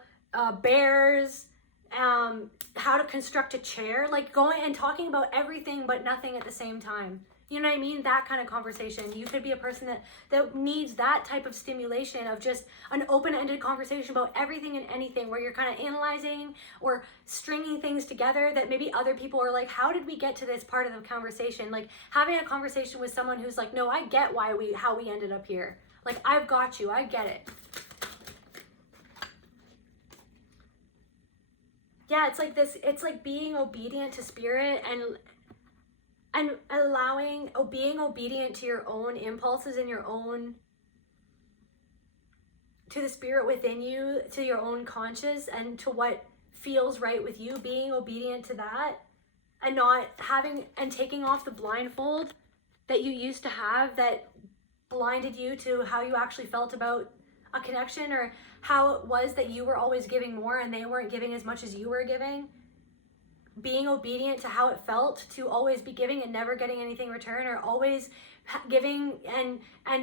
bears, how to construct a chair, like going and talking about everything but nothing at the same time. You know what I mean? That kind of conversation. You could be a person that needs that type of stimulation of just an open-ended conversation about everything and anything, where you're kind of analyzing or stringing things together that maybe other people are like, how did we get to this part of the conversation? Like having a conversation with someone who's like, no, I get how we ended up here. Like, I've got you. I get it. Yeah, it's like this. It's like being obedient to Spirit and being obedient to your own impulses and to the Spirit within you, to your own conscience, and to what feels right with you. Being obedient to that, and not having and taking off the blindfold that you used to have that blinded you to how you actually felt about a connection, or how it was that you were always giving more and they weren't giving as much as you were giving. Being obedient to how it felt to always be giving and never getting anything in return, or always giving and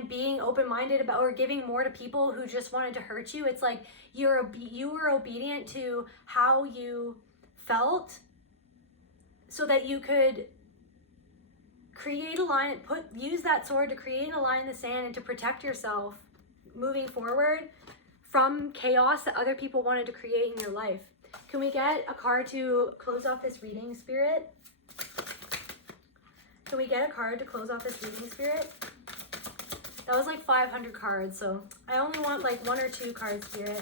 being open-minded about, or giving more to people who just wanted to hurt you. It's like you were obedient to how you felt so that you could create a line, use that sword to create a line in the sand and to protect yourself moving forward from chaos that other people wanted to create in your life. Can we get a card to close off this reading, Spirit? Can we get a card to close off this reading, Spirit? That was like 500 cards, so I only want like 1 or 2 cards, Spirit.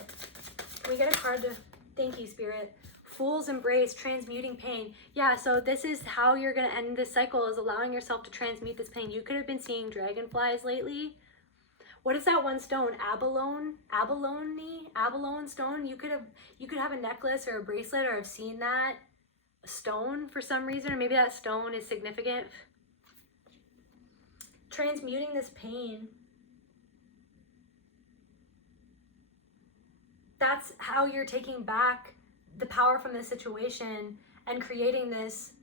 Can we get a card to... Thank you, Spirit. Fool's embrace, transmuting pain. Yeah, so this is how you're going to end this cycle, is allowing yourself to transmute this pain. You could have been seeing dragonflies lately. What is that one stone? Abalone stone. You could have a necklace or a bracelet, or have seen that stone for some reason, or maybe that stone is significant. Transmuting this pain. That's how you're taking back the power from this situation and creating this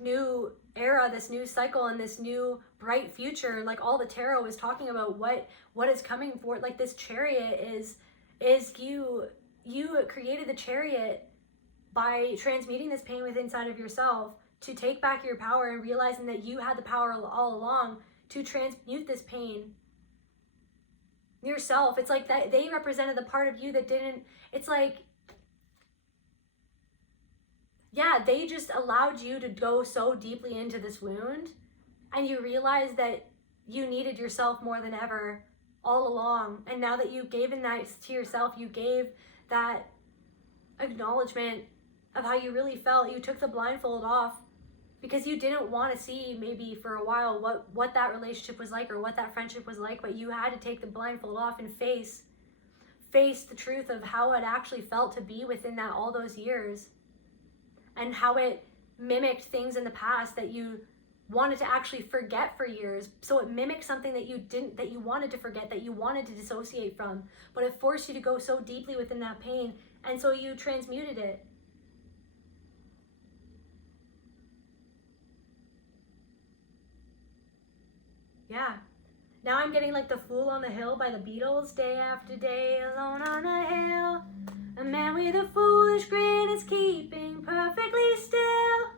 new era, this new cycle, and this new bright future. Like all the tarot is talking about what is coming for. Like this chariot is you created the chariot by transmuting this pain within inside of yourself to take back your power and realizing that you had the power all along to transmute this pain yourself. It's like that they represented the part of you that didn't. It's like, yeah, they just allowed you to go so deeply into this wound, and you realized that you needed yourself more than ever all along. And now that you've given that to yourself, you gave that acknowledgement of how you really felt. You took the blindfold off because you didn't want to see, maybe for a while, what that relationship was like or what that friendship was like, but you had to take the blindfold off and face the truth of how it actually felt to be within that all those years, and how it mimicked things in the past that you wanted to actually forget for years. So it mimicked something that you wanted to forget, that you wanted to dissociate from, but it forced you to go so deeply within that pain, and so you transmuted it. Yeah. Now I'm getting like the Fool on the Hill by the Beatles. Day after day alone on a hill, a man with a foolish grin is keeping perfectly still,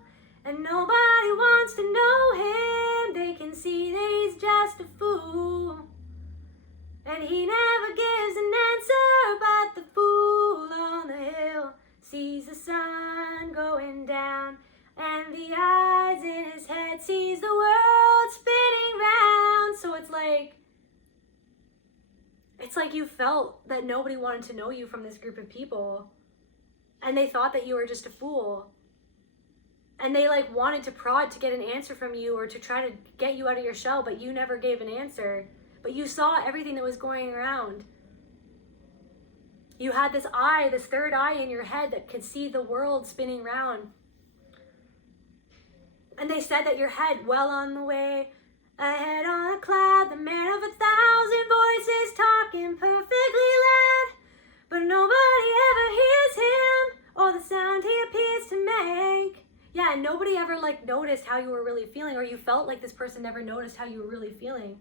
and nobody wants to know him. They can see that he's just a fool, and he never gives an answer. But the fool on the hill sees the sun going down, and the eyes in his head sees the world spinning round. So it's like you felt that nobody wanted to know you from this group of people, and they thought that you were just a fool, and they like wanted to prod to get an answer from you or to try to get you out of your shell, but you never gave an answer. But you saw everything that was going around. You had this eye, this third eye in your head that could see the world spinning round. And they said that your head, well on the way, ahead on a cloud, the man of 1,000 voices talking perfectly loud, but nobody ever hears him or the sound he appears to make. Yeah, and nobody ever like noticed how you were really feeling, or you felt like this person never noticed how you were really feeling.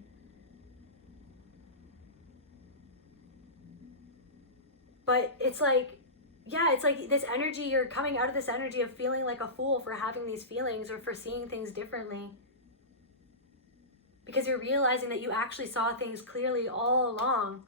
But it's like, yeah, it's like this energy, you're coming out of this energy of feeling like a fool for having these feelings or for seeing things differently. Because you're realizing that you actually saw things clearly all along.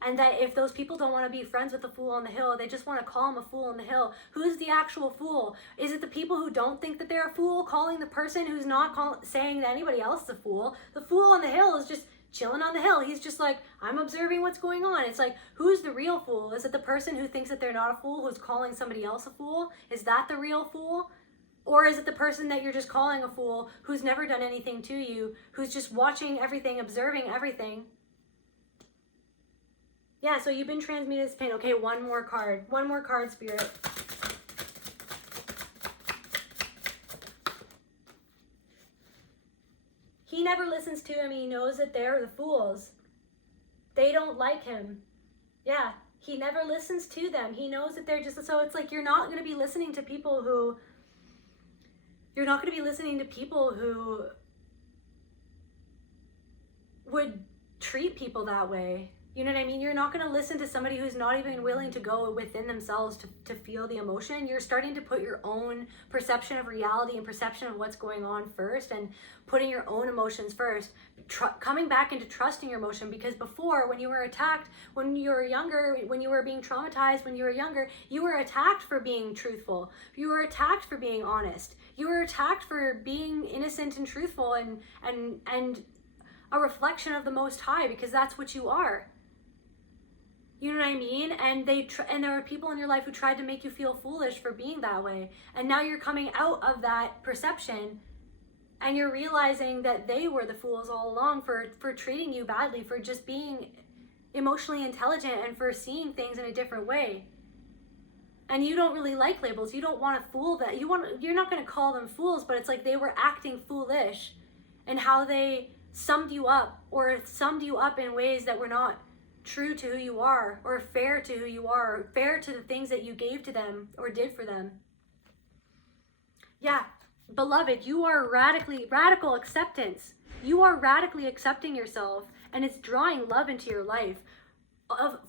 And that if those people don't want to be friends with the Fool on the Hill, they just want to call him a fool on the hill. Who's the actual fool? Is it the people who don't think that they're a fool calling the person who's not saying that anybody else is a fool? The Fool on the Hill is just chilling on the hill. He's just like, I'm observing what's going on. It's like, who's the real fool? Is it the person who thinks that they're not a fool, who's calling somebody else a fool? Is that the real fool? Or is it the person that you're just calling a fool, who's never done anything to you, who's just watching everything, observing everything? Yeah, so you've been transmuted this pain. Okay, one more card, Spirit. He never listens to him. He knows that they're the fools. They don't like him. Yeah, he never listens to them. He knows that they're just, so it's like you're not going to be listening to people who, would treat people that way. You know what I mean? You're not going to listen to somebody who's not even willing to go within themselves to feel the emotion. You're starting to put your own perception of reality and perception of what's going on first, and putting your own emotions first. Coming back into trusting your emotion, because before, when you were attacked, when you were younger, when you were being traumatized, when you were younger, you were attacked for being truthful. You were attacked for being honest. You were attacked for being innocent and truthful and a reflection of the Most High, because that's what you are. You know what I mean? And and there were people in your life who tried to make you feel foolish for being that way. And now you're coming out of that perception, and you're realizing that they were the fools all along for treating you badly, for just being emotionally intelligent, and for seeing things in a different way. And you don't really like labels. You don't want to fool them. You're not going to call them fools, but it's like they were acting foolish, and how they summed you up, or summed you up in ways that were not true to who you are, or fair to who you are, or fair to the things that you gave to them or did for them. Yeah, beloved, you are radical acceptance. You are radically accepting yourself, and it's drawing love into your life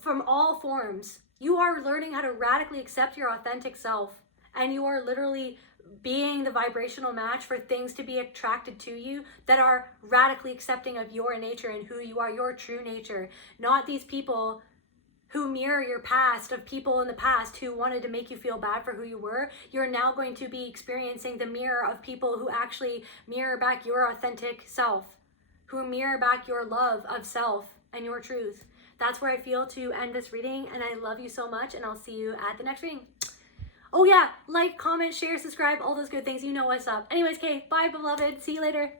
from all forms. You are learning how to radically accept your authentic self, and you are literally being the vibrational match for things to be attracted to you that are radically accepting of your nature and who you are, your true nature. Not these people who mirror your past, of people in the past who wanted to make you feel bad for who you were. You're now going to be experiencing the mirror of people who actually mirror back your authentic self, who mirror back your love of self and your truth. That's where I feel to end this reading, and I love you so much, and I'll see you at the next reading. Oh yeah, like, comment, share, subscribe, all those good things. You know what's up. Anyways, okay, bye, beloved. See you later.